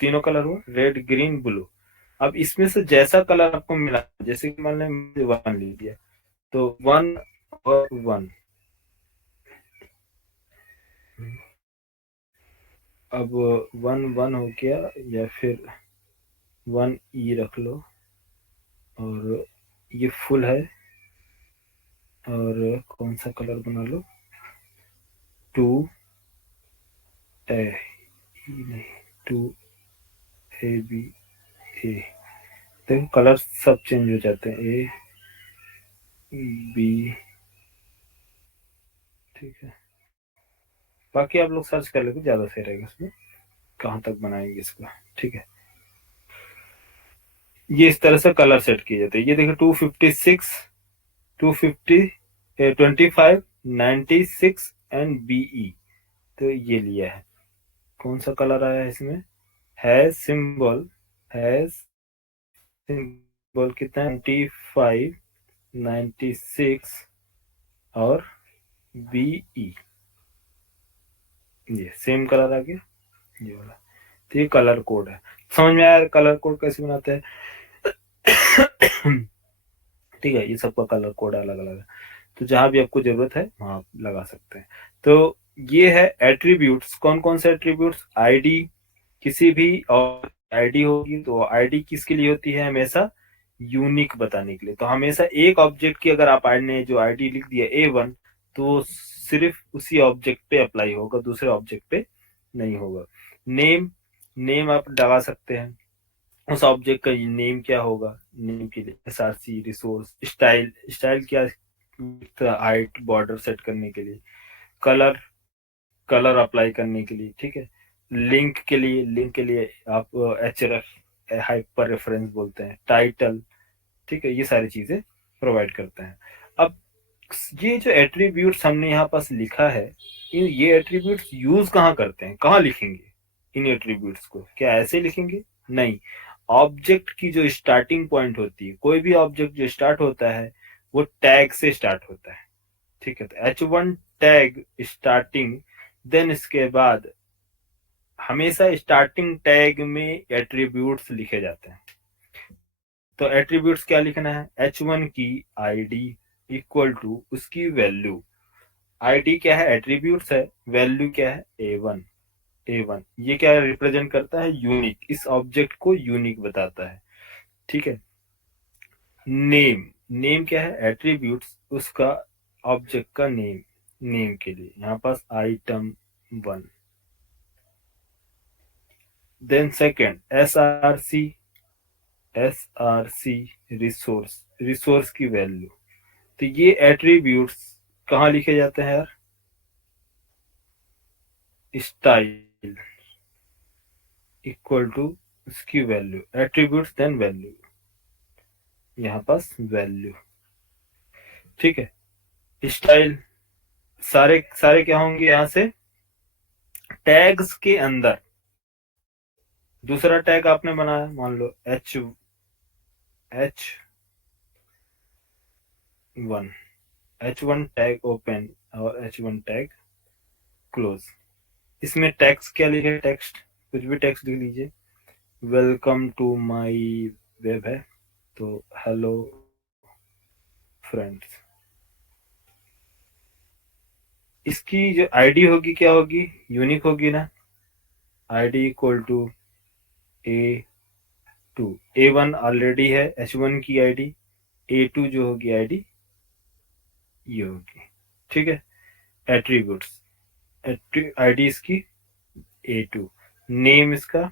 तीनों कलर हुआ रेड ग्रीन ब्लू। अब इसमें से जैसा कलर आपको मिला, जैसे कि मान लें 1 ले लिया, तो 1 और 1, अब 1 1 हो गया, या फिर 1E रख लो, और ये फुल है, और कौन सा कलर बना लो, 2 ए, नहीं 2AB ए, देखो कलर सब चेंज हो जाते हैं, ए बी, ठीक है। बाकी आप लोग सर्च कर लेते ज्यादा सही रहेगा, इसमें कहाँ तक बनाएंगे इसको, ठीक है। ये इस तरह से कलर सेट किए जाते हैं। ये देखिए 256 250 25 96 एंड BE, तो ये लिया है। कौन सा कलर आया है इसमें, हैज सिंबल, हैज सिंबल कितना है, 25 96 और BE, ये सेम कलर आ गया, ये वाला। तो ये कलर कोड है, समझ में आया कलर कोड कैसे बनाते हैं? ठीक है, ये सबका कलर कोड अलग अलग है, तो जहां भी आपको जरूरत है वहां आप लगा सकते हैं। तो ये है एट्रीब्यूट्स। कौन कौन से एट्रीब्यूट्स, आईडी, किसी भी और आईडी होगी, तो आईडी किसके लिए होती है, हमेशा यूनिक बताने के लिए। तो हमेशा एक ऑब्जेक्ट की अगर आप ने जो आईडी लिख दिया A1, तो वो सिर्फ उसी ऑब्जेक्ट पे अप्लाई होगा, दूसरे ऑब्जेक्ट पे नहीं होगा। नेम, नेम आप लगा सकते हैं, उस ऑब्जेक्ट का नेम क्या होगा, नेम के लिए SRC रिसोर्स। स्टाइल, स्टाइल क्या, हाइट बॉर्डर सेट करने के लिए। कलर, कलर अप्लाई करने के लिए, ठीक है। लिंक के लिए, लिंक के लिए आप HRF हाइपर रेफरेंस बोलते हैं। टाइटल, ठीक है, ये सारी चीजें प्रोवाइड करते हैं। अब ये जो एट्रीब्यूट्स हमने यहाँ पास लिखा है, ये एट्रीब्यूट्स यूज कहाँ करते हैं, कहाँ लिखेंगे इन एट्रीब्यूट्स को, क्या ऐसे लिखेंगे, नहीं। ऑब्जेक्ट की जो स्टार्टिंग पॉइंट होती है, कोई भी ऑब्जेक्ट जो स्टार्ट होता है वो टैग से स्टार्ट होता है, ठीक है। तो H1 टैग स्टार्टिंग, देन इसके बाद हमेशा स्टार्टिंग टैग में एट्रीब्यूट्स लिखे जाते हैं। तो एट्रीब्यूट्स क्या लिखना है, H1 की आईडी इक्वल टू उसकी वैल्यू। आईडी क्या है, एट्रीब्यूट्स है, वैल्यू क्या है, A1। A1 ये क्या रिप्रेजेंट करता है, यूनिक, इस ऑब्जेक्ट को यूनिक बताता है, ठीक है। नेम, नेम क्या है, एट्रीब्यूट्स उसका ऑब्जेक्ट का नेम, नेम के लिए यहाँ pass item 1। Then second SRC, SRC resource, resource की वैल्यू। तो ये एट्रीब्यूट्स कहाँ लिखे जाते हैं यार, स्टाइल इक्वल टू इसकी वैल्यू, एट्रीब्यूट्स देन वैल्यू, यहाँ पास वैल्यू, ठीक है। स्टाइल सारे सारे क्या होंगे, यहाँ से टैग्स के अंदर दूसरा टैग आपने बनाया, मान लो H1 टैग ओपन और H1 टैग क्लोज। इसमें टेक्स्ट क्या लिखे, टेक्स्ट कुछ भी टेक्स्ट लिख लीजिए। वेलकम टू माय वेब है तो हेलो फ्रेंड्स। इसकी जो आईडी होगी क्या होगी, यूनिक होगी ना। ID equal to A2, A1 already है H1 की आईडी, A2 जो होगी आईडी ये होगी, ठीक है। एट्रीब्यूट्स, आईडी इसकी A2, नेम इसका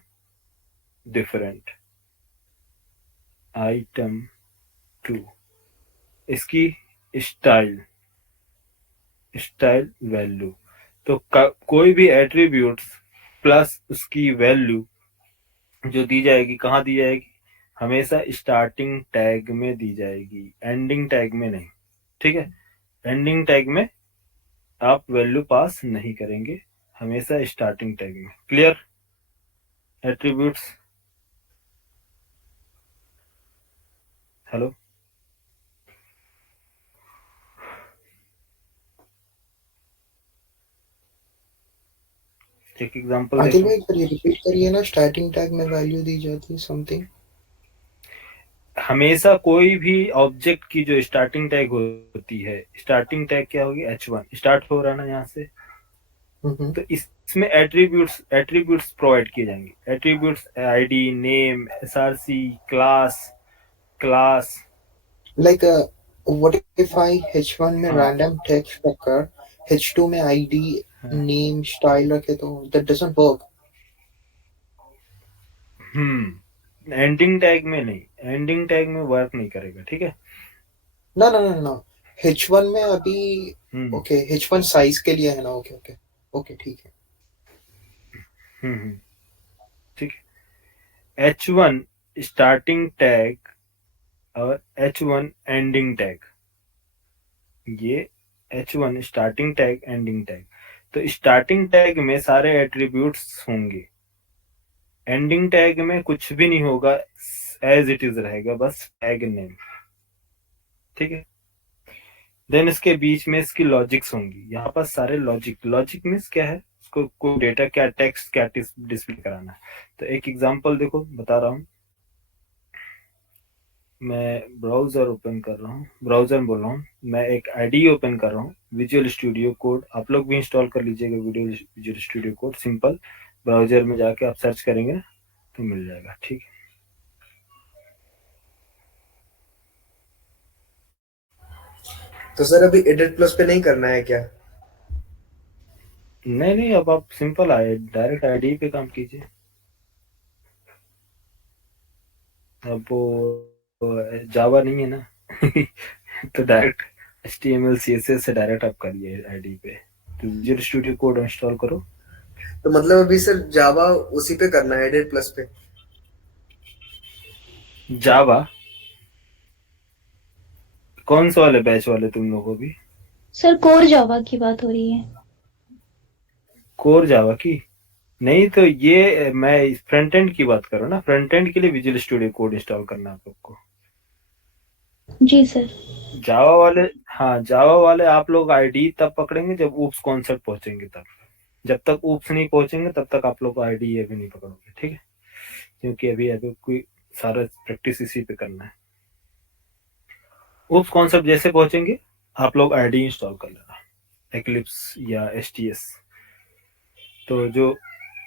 डिफरेंट, आइटम 2, इसकी स्टाइल वैल्यू। तो कोई भी एट्रीब्यूट्स प्लस उसकी वैल्यू जो दी जाएगी, कहाँ दी जाएगी, हमेशा स्टार्टिंग टैग में दी जाएगी, एंडिंग टैग में नहीं, ठीक है। एंडिंग टैग में आप वैल्यू पास नहीं करेंगे, हमेशा स्टार्टिंग टैग में। क्लियर। एट्रीब्यूट्स, हेलो, एक एग्जांपल आदिल देखो। भाई पर ये रिपीट करिए ना, स्टार्टिंग टैग में वैल्यू दी जाती है समथिंग। हमेशा कोई भी ऑब्जेक्ट की जो स्टार्टिंग टैग होती है, स्टार्टिंग टैग क्या होगी, H1 स्टार्ट हो रहा है ना यहाँ से, तो इसमें एट्रीब्यूट्स प्रोवाइड किए जाएंगे। Attributes ID, name, SRC, class. Like what if I H1 में हाँ, रैंडम टेक्स्ट रखकर H2 में आईडी हाँ, नेम स्टाइल रखे तो that doesn't work. Ending tag में नहीं, एंडिंग टैग में वर्क नहीं करेगा, ठीक है। ना ना ना ना, H1 में अभी हम्म ओके H1 साइज के लिए है ना, ओके ओके ओके ठीक है। हम्म ठीक है। H1 स्टार्टिंग टैग और H1 एंडिंग टैग, ये H1 starting tag, ending tag. तो स्टार्टिंग टैग में सारे एट्रीब्यूट्स होंगे, एंडिंग टैग में कुछ भी नहीं होगा, एज इट इज रहेगा, बस टैग नेम, ठीक है। देन इसके बीच में इसकी लॉजिक्स होंगी, यहाँ पर सारे लॉजिक मीन्स क्या है, उसको कोई डेटा क्या टेक्स्ट क्या डिस्प्ले कराना है। तो एक एग्जांपल देखो बता रहा हूँ, मैं ब्राउजर ओपन कर रहा हूँ, ब्राउजर बोल रहा हूँ, मैं एक आईडी ओपन कर रहा हूँ, विजुअल स्टूडियो कोड। आप लोग भी इंस्टॉल कर लीजिएगा visual Studio code, simple browser में जाके आप सर्च करेंगे तो मिल जाएगा, ठीक है। तो सर अभी एडिट प्लस पे नहीं करना है क्या? नहीं, अब आप सिंपल आए डायरेक्ट आईडी पे काम कीजिए। अब वो जावा नहीं है ना तो डायरेक्ट HTML CSS से डायरेक्ट आप करिए आईडी पे, तो विजुअल स्टूडियो कोड इंस्टॉल करो। तो मतलब अभी सर जावा उसी पे करना है, एडिट प्लस पे? जावा कौन से वाले बैच वाले तुम लोगों भी? सर कोर जावा की बात हो रही है। कोर जावा की नहीं, तो ये मैं फ्रंट एंड की बात कर रहा हूँ ना, फ्रंट एंड के लिए विजुअल स्टूडियो कोड इंस्टॉल करना है आप लोग को। जी सर। जावा वाले, हाँ जावा वाले आप लोग आईडी तब पकड़ेंगे जब ऊप्स कॉन्सेप्ट पहुंचेंगे, तब जब तक ऊप्स नहीं पहुंचेंगे तब तक आप लोग आईडी ये भी नहीं पकड़ोगे, ठीक है। क्योंकि अभी कोई सारा प्रैक्टिस इसी पे करना है। ऊप्स कॉन्सेप्ट जैसे पहुंचेंगे आप लोग आईडी इंस्टॉल कर लेना, एक्लिप्स या STS। तो जो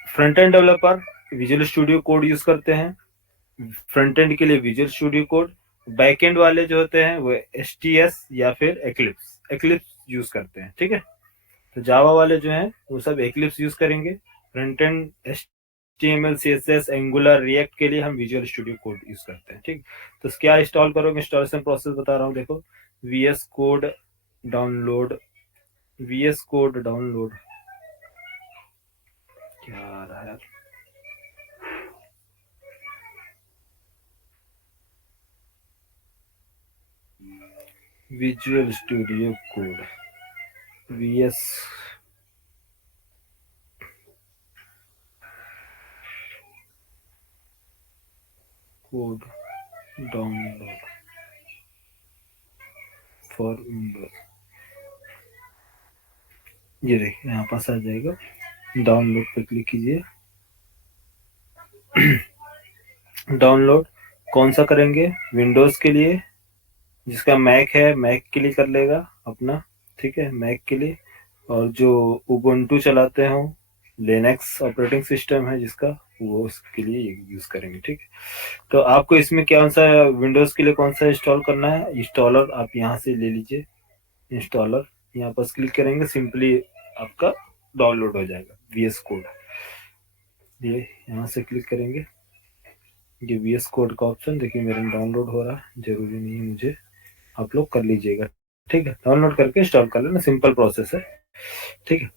front end developer visual Studio code use करते हैं, फ्रंट एंड के लिए visual Studio code, back and वाले जो होते हैं वो STS या फिर एक्लिप्स यूज करते हैं, ठीक है। तो जावा वाले जो हैं वो सब एक्लिप्स यूज करेंगे, front end HTML CSS angular react के लिए हम विजुअल स्टूडियो कोड यूज करते हैं, ठीक। तो क्या इंस्टॉल करोगे, इंस्टॉलेशन प्रोसेस बता रहा हूँ, देखो VS कोड डाउनलोड, क्या आ रहा है? Visual Studio code VS code download for Windows. ये देखिए यहाँ पास आ जाएगा, डाउनलोड पे क्लिक कीजिए। डाउनलोड कौन सा करेंगे? विंडोज के लिए, जिसका मैक है मैक के लिए कर लेगा अपना, ठीक है, मैक के लिए। और जो उबुंटू चलाते हो, लिनक्स ऑपरेटिंग सिस्टम है जिसका, वो उसके लिए यूज करेंगे, ठीक है। तो आपको इसमें कौन सा विंडोज के लिए कौन सा इंस्टॉल करना है? इंस्टॉलर आप यहाँ से ले लीजिए, इंस्टॉलर यहाँ पर क्लिक करेंगे, सिंपली आपका डाउनलोड हो जाएगा VS कोड। ये यहाँ से क्लिक करेंगे, ये VS कोड का ऑप्शन देखिए मेरे में डाउनलोड हो रहा है, जरूरी नहीं है मुझे, आप लोग कर लीजिएगा, ठीक है। डाउनलोड करके इंस्टॉल कर लेना, सिंपल प्रोसेस है, ठीक है।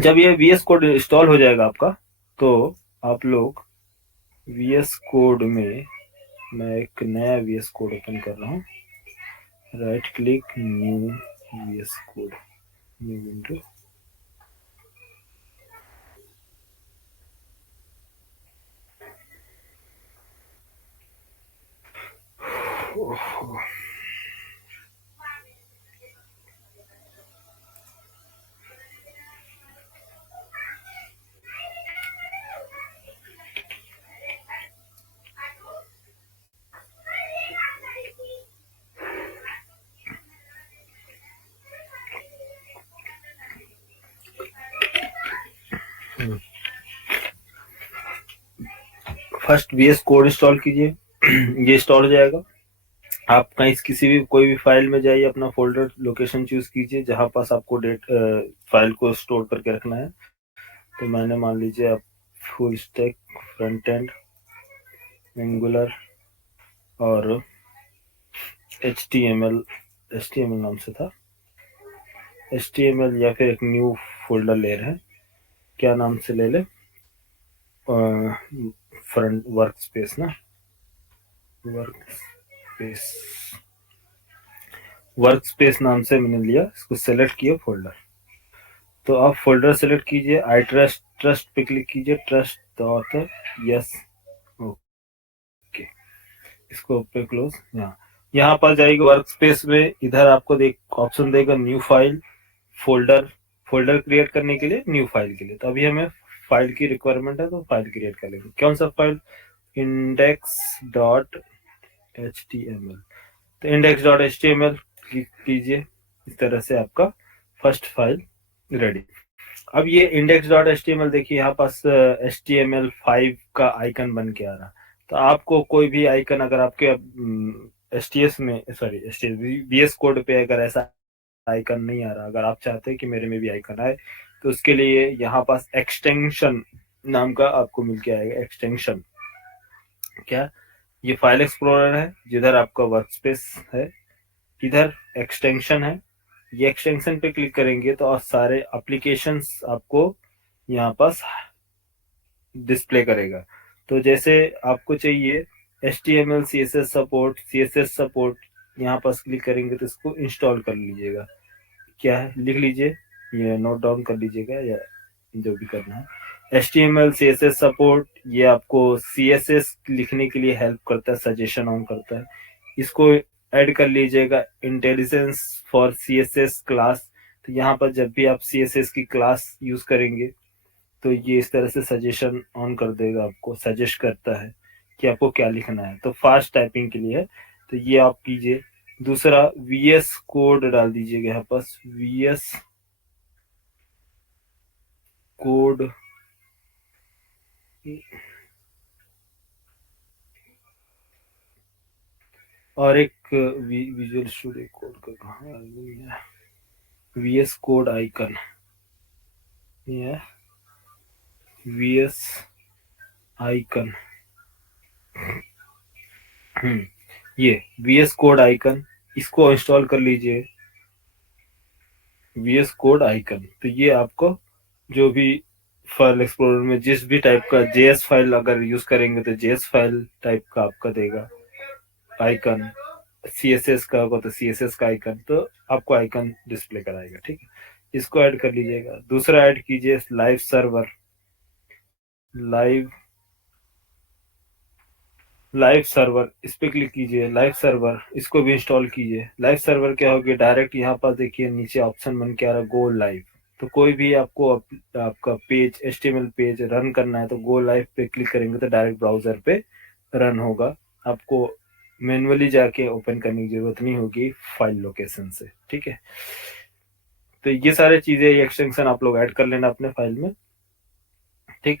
जब ये VS कोड इंस्टॉल हो जाएगा आपका, तो आप लोग VS कोड में, मैं एक नया VS कोड ओपन कर रहा हूँ, right click, new VS code, new window. First VS code install कीजिए। ये इंस्टॉल हो जाएगा, आप कहीं किसी भी कोई भी फाइल में जाइए, अपना फोल्डर लोकेशन चूज कीजिए जहां पास आपको फाइल को स्टोर करके रखना है। तो मैंने मान लीजिए आप full stack front end angular और HTML नाम से था, HTML, या फिर एक न्यू फोल्डर ले रहे हैं, क्या नाम से ले ले, फ्रंट वर्क स्पेस ना, वर्क स्पेस नाम से मैंने लिया, इसको सेलेक्ट किया फोल्डर। तो आप फोल्डर सेलेक्ट कीजिए, आई ट्रस्ट पे क्लिक कीजिए, ट्रस्ट डॉट यस, ओके, इसको पे क्लोज। यहाँ पर जाएगा वर्क स्पेस में, इधर आपको ऑप्शन देगा न्यू फाइल, फोल्डर क्रिएट करने के लिए, न्यू फाइल के लिए। तो अभी हमें फाइल की रिक्वायरमेंट है, तो फाइल क्रिएट कर लेंगे। कौन सा फाइल? index.html। तो index.html क्लिक कीजिए, इस तरह से आपका फर्स्ट फाइल रेडी। अब ये index.html देखिए यहाँ पास HTML5 का आइकन बन के आ रहा। तो आपको कोई भी आइकन अगर आपके VS कोड पे अगर ऐसा आइकन नहीं आ रहा, अगर आप चाहते हैं कि मेरे में भी आइकन आए, तो उसके लिए यहाँ पास एक्सटेंशन नाम का आपको मिल के आएगा। एक्सटेंशन क्या? ये फाइल एक्सप्लोरर है, जिधर आपका वर्क स्पेस है, इधर एक्सटेंशन है। ये एक्सटेंशन पे क्लिक करेंगे तो सारे एप्लीकेशंस आपको यहाँ पास डिस्प्ले करेगा। तो जैसे आपको चाहिए HTML CSS सपोर्ट, यहाँ पास क्लिक करेंगे तो इसको इंस्टॉल कर लीजिएगा। क्या है लिख लीजिए, ये नोट डाउन कर लीजिएगा, या जो भी करना है। HTML CSS सपोर्ट, ये आपको CSS लिखने के लिए हेल्प करता है, सजेशन ऑन करता है। इसको ऐड कर लीजिएगा, इंटेलिजेंस फॉर CSS क्लास। तो यहाँ पर जब भी आप CSS की क्लास यूज करेंगे तो ये इस तरह से सजेशन ऑन कर देगा, आपको सजेस्ट करता है कि आपको क्या लिखना है। तो फास्ट टाइपिंग के लिए है, तो ये आप कीजिए। दूसरा VS कोड डाल दीजिएगा यहाँ पास, VS कोड, और एक विजुअल स्टूडियो कोड का कहाँ है, VS कोड आइकन, ये VS आइकन, ये VS कोड आइकन, इसको इंस्टॉल कर लीजिए। VS कोड आइकन, तो ये आपको जो भी फाइल एक्सप्लोरर में जिस भी टाइप का जेएस फाइल अगर यूज करेंगे तो जेएस फाइल टाइप का आपका देगा आइकन, सीएसएस का होगा तो सीएसएस का आइकन, तो आपको आइकन डिस्प्ले कराएगा। ठीक है, इसको ऐड कर लीजिएगा। दूसरा ऐड कीजिए लाइव सर्वर, लाइव सर्वर इस पे क्लिक कीजिए, लाइव सर्वर इसको भी इंस्टॉल कीजिए। लाइव सर्वर क्या होगी, डायरेक्ट यहाँ पर देखिए नीचे ऑप्शन बन के आ रहा है गो लाइव। तो कोई भी आपको आपका पेज एचटीएमएल पेज रन करना है तो गो लाइव पे क्लिक करेंगे तो डायरेक्ट ब्राउजर पे रन होगा, आपको मैन्युअली जाके ओपन करने की जरूरत नहीं होगी फाइल लोकेशन से। ठीक है, तो ये सारे चीजें एक्सटेंशन आप लोग ऐड कर लेना अपने फाइल में। ठीक,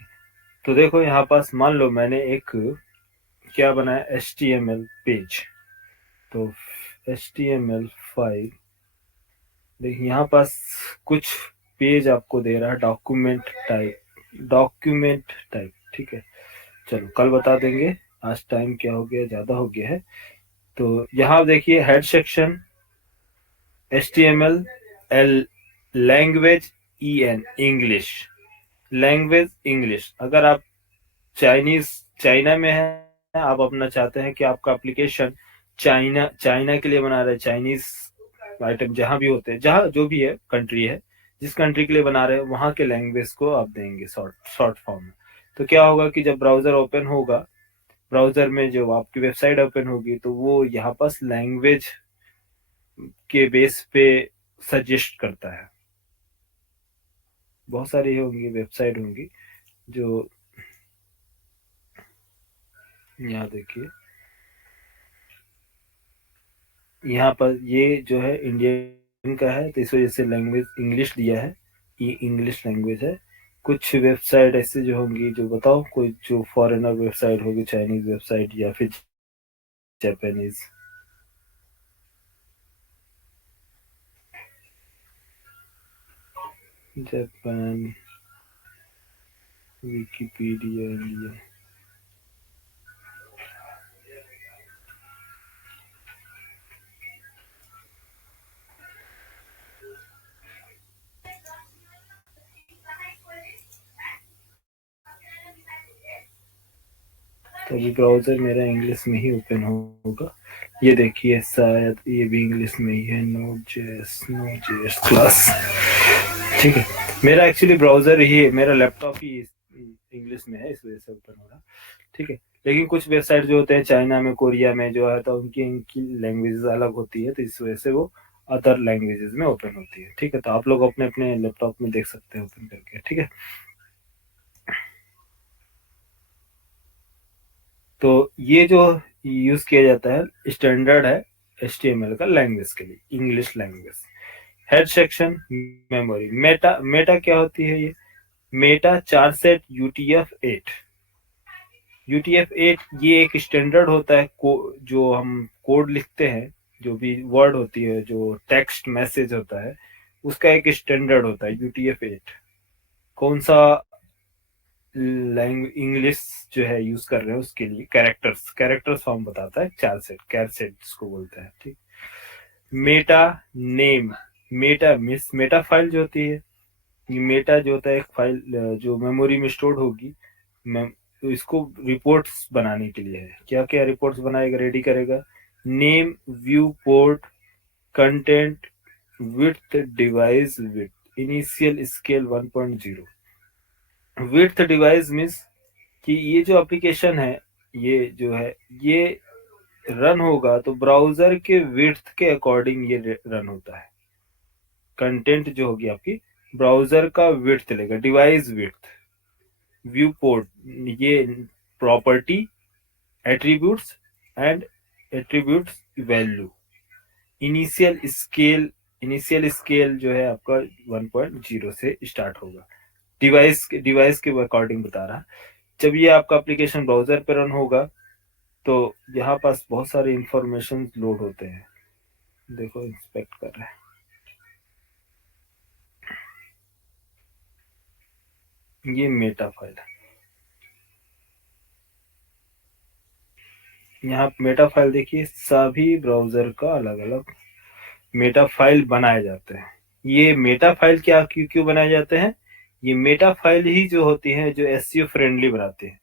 तो देखो यहाँ पास मान लो मैंने एक क्या बनाया HTML पेज, तो HTML फाइल देखिए यहाँ पास कुछ पेज आपको दे रहा है डॉक्यूमेंट टाइप। ठीक है, चलो कल बता देंगे, आज टाइम क्या हो गया, ज्यादा हो गया है। तो यहाँ देखिए head section HTML language English, language English. अगर आप चाइना में है, आप अपना चाहते हैं कि आपका एप्लीकेशन चाइना के लिए बना रहे, चाइनीज आइटम जहां भी होते हैं, जहां जो भी है कंट्री है, जिस कंट्री के लिए बना रहे हैं वहां के लैंग्वेज को आप देंगे शॉर्ट फॉर्म में। तो क्या होगा कि जब ब्राउजर ओपन होगा, ब्राउजर में जो आपकी वेबसाइट ओपन होगी तो वो यहाँ पास लैंग्वेज के बेस पे सजेस्ट करता है। बहुत सारी होंगी वेबसाइट होंगी जो, यहाँ देखिए यहाँ पर ये जो है इंडियन का है तो इस वजह से लैंग्वेज इंग्लिश दिया है, ये इंग्लिश लैंग्वेज है। कुछ वेबसाइट ऐसे जो होंगी जो बताओ कोई जो फॉरेनर वेबसाइट होगी, चाइनीज वेबसाइट या फिर जापानीज, जापान, विकिपीडिया इंडिया, तो अभी ब्राउजर मेरा इंग्लिश में ही ओपन होगा। ये देखिए शायद ये भी इंग्लिश में ही है, Node.js क्लास। ठीक है, मेरा एक्चुअली ब्राउजर ही है, मेरा लैपटॉप ही इंग्लिश में है, इस वजह से ओपन हो रहा। ठीक है, लेकिन कुछ वेबसाइट जो होते हैं चाइना में, कोरिया में जो है तो इनकी लैंग्वेजेस अलग होती है, तो इस वजह से वो अदर लैंग्वेजेस में ओपन होती है। ठीक है, तो आप लोग अपने अपने लैपटॉप में देख सकते हैं ओपन करके। ठीक है, तो ये जो यूज किया जाता है स्टैंडर्ड है HTML का लैंग्वेज के लिए, English language. Head section memory, Meta क्या होती है, ये मेटा चार सेट UTF-8 ये एक स्टैंडर्ड होता है जो हम कोड लिखते हैं, जो भी वर्ड होती है, जो टेक्स्ट मैसेज होता है, उसका एक स्टैंडर्ड होता है UTF-8। कौन सा लैंग्वेज इंग्लिश जो है यूज कर रहे हैं उसके लिए कैरेक्टर्स फॉर्म बताता है, चार सेट कैरसेट जिसको बोलते हैं। ठीक, मेटा नेम, मेटा फाइल जो होती है, ये मेटा जो होता है एक फाइल जो मेमोरी में स्टोर होगी, तो इसको रिपोर्ट्स बनाने के लिए है। क्या क्या रिपोर्ट्स बनाएगा, रेडी करेगा, name, view port, content, width, device width, initial scale 1.0। Width device means कि ये जो एप्लीकेशन है, ये जो है ये रन होगा तो ब्राउजर के विड्थ के अकॉर्डिंग ये रन होता है। कंटेंट जो होगी आपकी ब्राउजर का विड्थ लेगा, डिवाइस विड्थ, व्यू पोर्ट ये property, attributes and attributes value, initial scale जो है आपका 1.0 से स्टार्ट होगा, डिवाइस के अकॉर्डिंग बता रहा। जब ये आपका एप्लीकेशन ब्राउजर पे रन होगा तो यहाँ पास बहुत सारे इंफॉर्मेशन लोड होते हैं, देखो इंस्पेक्ट कर रहे हैं। ये मेटा फाइल है, यहाँ मेटा फाइल देखिए, सभी ब्राउजर का अलग अलग मेटा फाइल बनाए जाते हैं। ये मेटा फाइल क्या क्यों बनाए जाते हैं, ये मेटा फाइल ही जो होती है जो एसईओ फ्रेंडली बनाते हैं।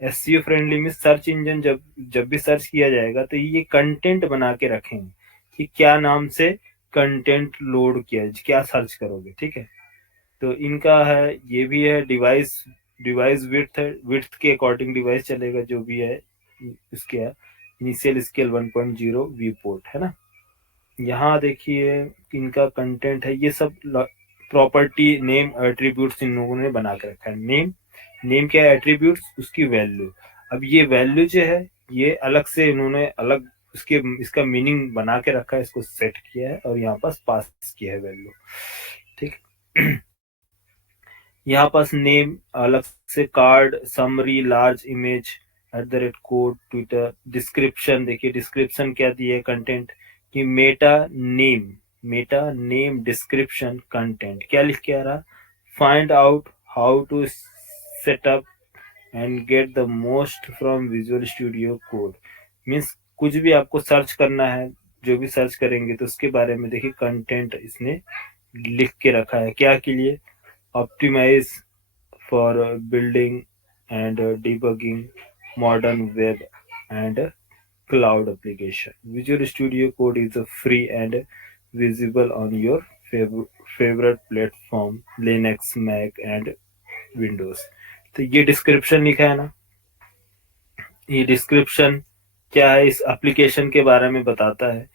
एसईओ फ्रेंडली में सर्च इंजन जब जब भी सर्च किया जाएगा तो ये कंटेंट बना के रखेंगे कि क्या नाम से कंटेंट लोड किया, क्या सर्च करोगे, ठीक है। तो इनका है, ये भी है डिवाइस, डिवाइस विड्थ है, विड्थ के अकॉर्डिंग डिवाइस चलेगा जो भी है। इसके है इनिशियल स्केल 1.0 व्यू पोर्ट है ना। यहाँ देखिए इनका कंटेंट है, ये सब प्रॉपर्टी नेम एट्रीब्यूट्स इन लोगों ने बना के रखा है। नेम, नेम क्या है, एट्रीब्यूट्स, उसकी वैल्यू। अब ये वैल्यू जो है ये अलग से इन्होंने अलग उसके इसका मीनिंग बना के रखा है, इसको सेट किया है और यहाँ पास किया है वैल्यू, ठीक। यहाँ पास नेम अलग से, card, summary, large image, @code, Twitter, description. देखिए डिस्क्रिप्शन क्या दिए है, कंटेंट कि मेटा नेम डिस्क्रिप्शन कंटेंट क्या लिख के आ रहा, find out how to setup and get the most from Visual Studio Code. Means कुछ भी आपको सर्च करना है, जो भी सर्च करेंगे तो उसके बारे में देखिए कंटेंट इसने लिख के रखा है, क्या के लिए, optimize for building and debugging modern web and cloud application. Visual Studio Code is free and visible on your favorite platform Linux, Mac and Windows. तो ये डिस्क्रिप्शन लिखा है ना, ये डिस्क्रिप्शन क्या है, इस एप्लीकेशन के बारे में बताता है।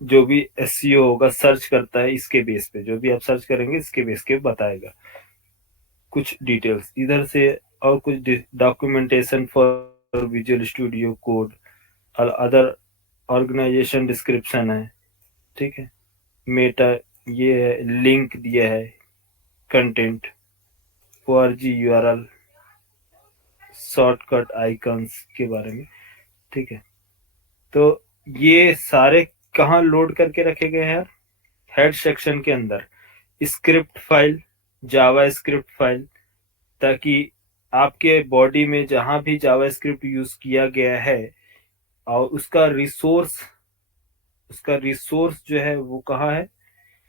जो भी एसईओ होगा सर्च करता है इसके बेस पे, जो भी आप सर्च करेंगे इसके बेस के बताएगा कुछ डिटेल्स इधर से, और कुछ documentation for visual Studio code और अदर ऑर्गेनाइजेशन डिस्क्रिप्शन है, ठीक है। मेटा ये है, लिंक दिया है, content, org URL, shortcut icons के बारे में, ठीक है। तो ये सारे कहाँ लोड करके रखे गए हैं, हेड सेक्शन के अंदर स्क्रिप्ट फाइल, जावा स्क्रिप्ट फाइल, ताकि आपके बॉडी में जहां भी जावास्क्रिप्ट यूज किया गया है और उसका रिसोर्स जो है वो कहाँ है,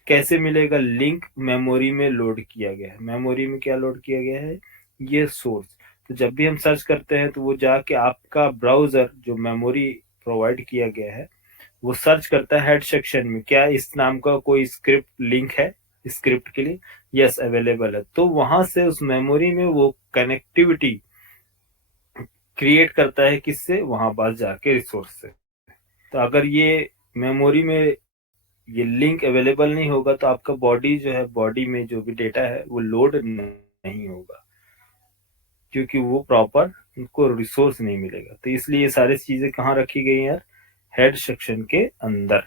कैसे मिलेगा, लिंक मेमोरी में लोड किया गया है। मेमोरी में क्या लोड किया गया है, ये सोर्स। तो जब भी हम सर्च करते हैं तो वो जाके आपका ब्राउजर जो मेमोरी प्रोवाइड किया गया है वो सर्च करता है हेड सेक्शन में, क्या इस नाम का कोई स्क्रिप्ट लिंक है स्क्रिप्ट के लिए, यस अवेलेबल है। तो वहां से उस मेमोरी में वो कनेक्टिविटी क्रिएट करता है, किससे, वहां पास जाके रिसोर्स से। तो अगर ये मेमोरी में ये लिंक अवेलेबल नहीं होगा तो आपका बॉडी जो है, बॉडी में जो भी डेटा है वो लोड नहीं होगा, क्योंकि वो प्रॉपर उनको रिसोर्स नहीं मिलेगा। तो इसलिए ये सारी चीजें कहाँ रखी गई यार, हेड सेक्शन के अंदर,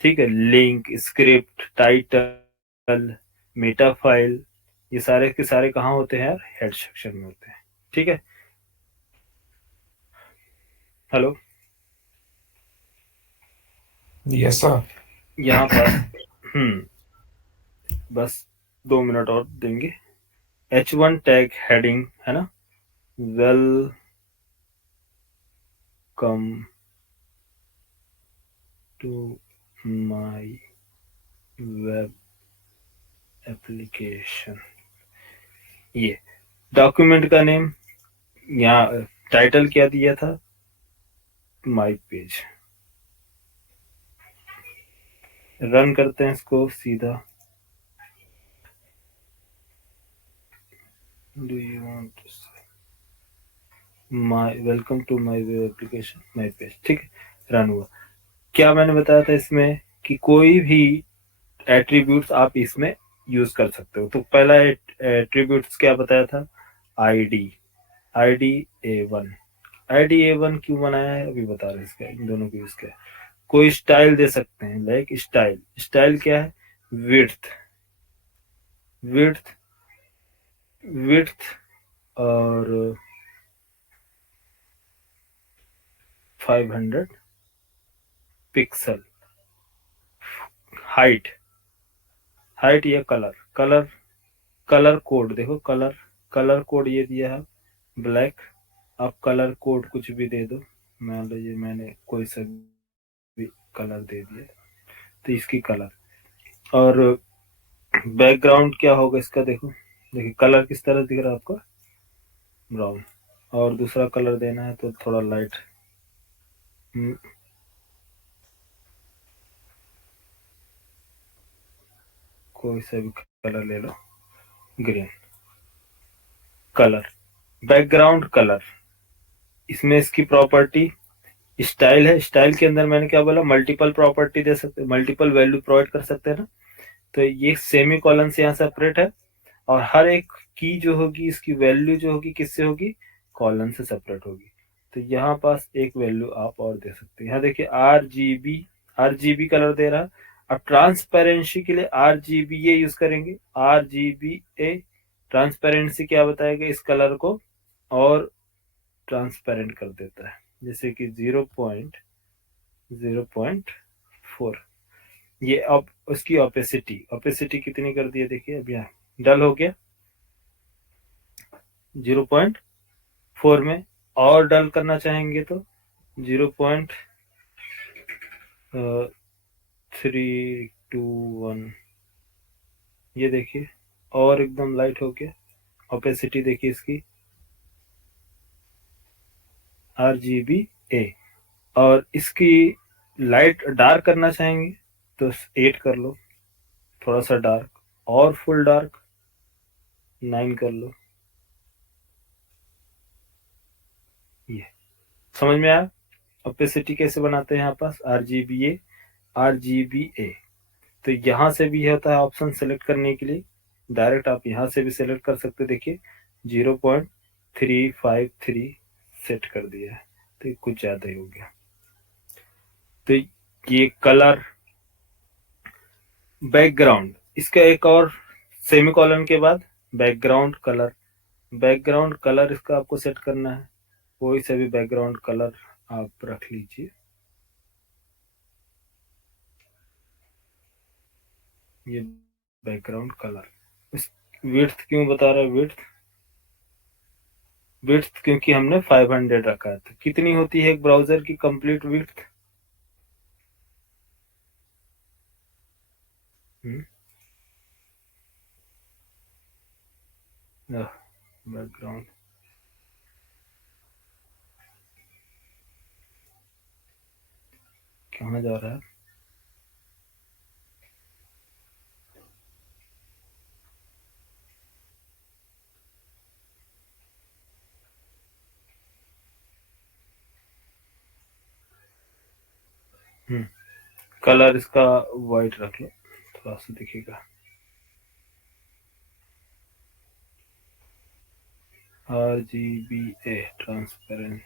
ठीक है। Link, script, title, Meta file, ये सारे के सारे कहाँ होते हैं यार, हेड सेक्शन में होते हैं, ठीक है। Hello, yes sir. यहाँ पर बस 2 मिनट और देंगे। H1 टैग हेडिंग है ना, welcome to my web application. ये डॉक्यूमेंट का नेम, यहाँ टाइटल क्या दिया था, माय पेज। रन करते हैं इसको सीधा। Do you want to say my welcome to my web application my page, ठीक है, रन हुआ। क्या मैंने बताया था इसमें कि कोई भी एट्रीब्यूट्स आप इसमें यूज कर सकते हो। तो पहला एट्रीब्यूट्स क्या बताया था, आईडी, आईडी A1 क्यों बनाया है अभी बता रहे, इसका इन दोनों को यूज किया। कोई स्टाइल दे सकते हैं, लाइक स्टाइल क्या है, विड्थ विड्थ विड्थ और 500 पिक्सल। हाइट या कलर कोड, देखो कलर कोड ये दिया है ब्लैक। आप कलर कोड कुछ भी दे दो, मान लीजिए मैंने कोई सा भी कलर दे दिया तो इसकी कलर। और बैकग्राउंड क्या होगा इसका, देखो देखिए कलर किस तरह दिख रहा है आपको, ब्राउन। और दूसरा कलर देना है तो थोड़ा लाइट, कोई सा भी कलर ले लो, ग्रीन कलर। बैकग्राउंड कलर, इसमें इसकी प्रॉपर्टी स्टाइल है। स्टाइल के अंदर मैंने क्या बोला, मल्टीपल प्रॉपर्टी दे सकते, मल्टीपल वैल्यू प्रोवाइड कर सकते हैं ना। तो ये सेमी कॉलन से यहाँ सेपरेट है, और हर एक की जो होगी इसकी वैल्यू जो होगी किससे होगी, कॉलन से सेपरेट होगी। तो यहाँ पास एक वैल्यू आप और दे सकते हैं। यहाँ देखिए आरजीबी कलर दे रहा है। अब ट्रांसपेरेंसी के लिए आरजीबी ये यूज करेंगे, आरजीबी ए। ट्रांसपेरेंसी क्या बताएगा, इस कलर को और ट्रांसपेरेंट कर देता है, जैसे कि 0.04। ये अब उसकी ओपेसिटी कितनी कर दी है, देखिए अब यहाँ डल हो गया 0.4 में, और डल करना चाहेंगे तो 0.321। ये देखिए और एकदम लाइट हो गया। ओपेसिटी देखिए इसकी RGBA। और इसकी लाइट डार्क करना चाहेंगे तो 8 कर लो, थोड़ा सा डार्क, और फुल डार्क 9 कर लो। ये समझ में आया। ओपेसिटी कैसे बनाते हैं यहाँ पास, RGBA। तो यहाँ से भी होता है ऑप्शन सेलेक्ट करने के लिए, डायरेक्ट आप यहाँ से भी सेलेक्ट कर सकते। देखिए 0.353 सेट कर दिया है, तो कुछ ज़्यादा ही हो गया। तो ये कलर। बैकग्राउंड, इसका एक और सेमीकोलन के बाद बैकग्राउंड कलर इसका आपको सेट करना है। कोई सा भी बैकग्राउंड कलर आप रख लीजिए। ये बैकग्राउंड कलर, इस विड्थ क्यों बता रहा है, विड्थ क्योंकि हमने 500 रखा है। तो कितनी होती है एक ब्राउजर की कंप्लीट विड्थ, बैकग्राउंड कहाँ जा रहा है, कलर इसका वाइट रख लो, थोड़ा सा दिखेगा। RGBA transparent.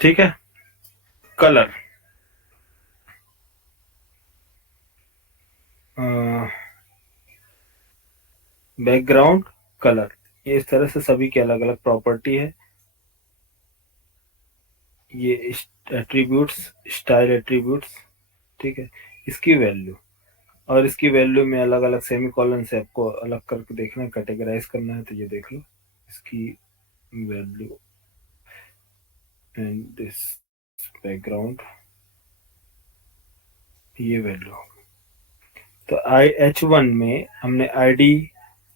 ठीक है। कलर बैकग्राउंड कलर, ये इस तरह से सभी की अलग अलग प्रॉपर्टी है। ये एट्रीब्यूट्स, स्टाइल एट्रीब्यूट्स, ठीक है। इसकी वैल्यू, और इसकी वैल्यू में अलग अलग सेमीकोलन से आपको अलग करके देखना है, कैटेगराइज करना है। तो ये देख लो इसकी वैल्यू एंड दिस बैकग्राउंड, ये वैल्यू। तो H1 में हमने ID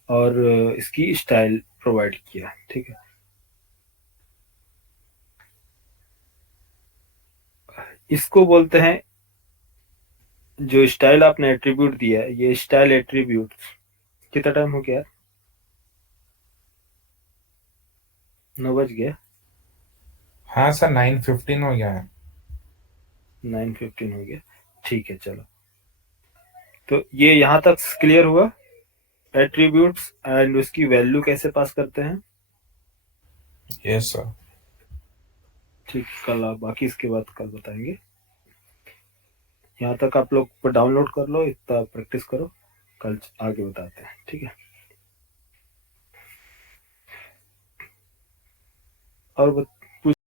और इसकी स्टाइल प्रोवाइड किया, ठीक है। इसको बोलते हैं, जो स्टाइल आपने एट्रीब्यूट दिया है, ये स्टाइल एट्रीब्यूट। कितना टाइम हो गया, 9 बज गया। हाँ सर 9:15 हो गया है। 9:15 हो गया, ठीक है चलो। तो ये यहाँ तक क्लियर हुआ, एट्रीब्यूट्स एंड उसकी वैल्यू कैसे पास करते हैं। Yes sir. ठीक, कल आप बाकी इसके बाद कल बताएंगे। यहाँ तक आप लोग डाउनलोड कर लो, इतना प्रैक्टिस करो, कल आगे बताते हैं, ठीक है। और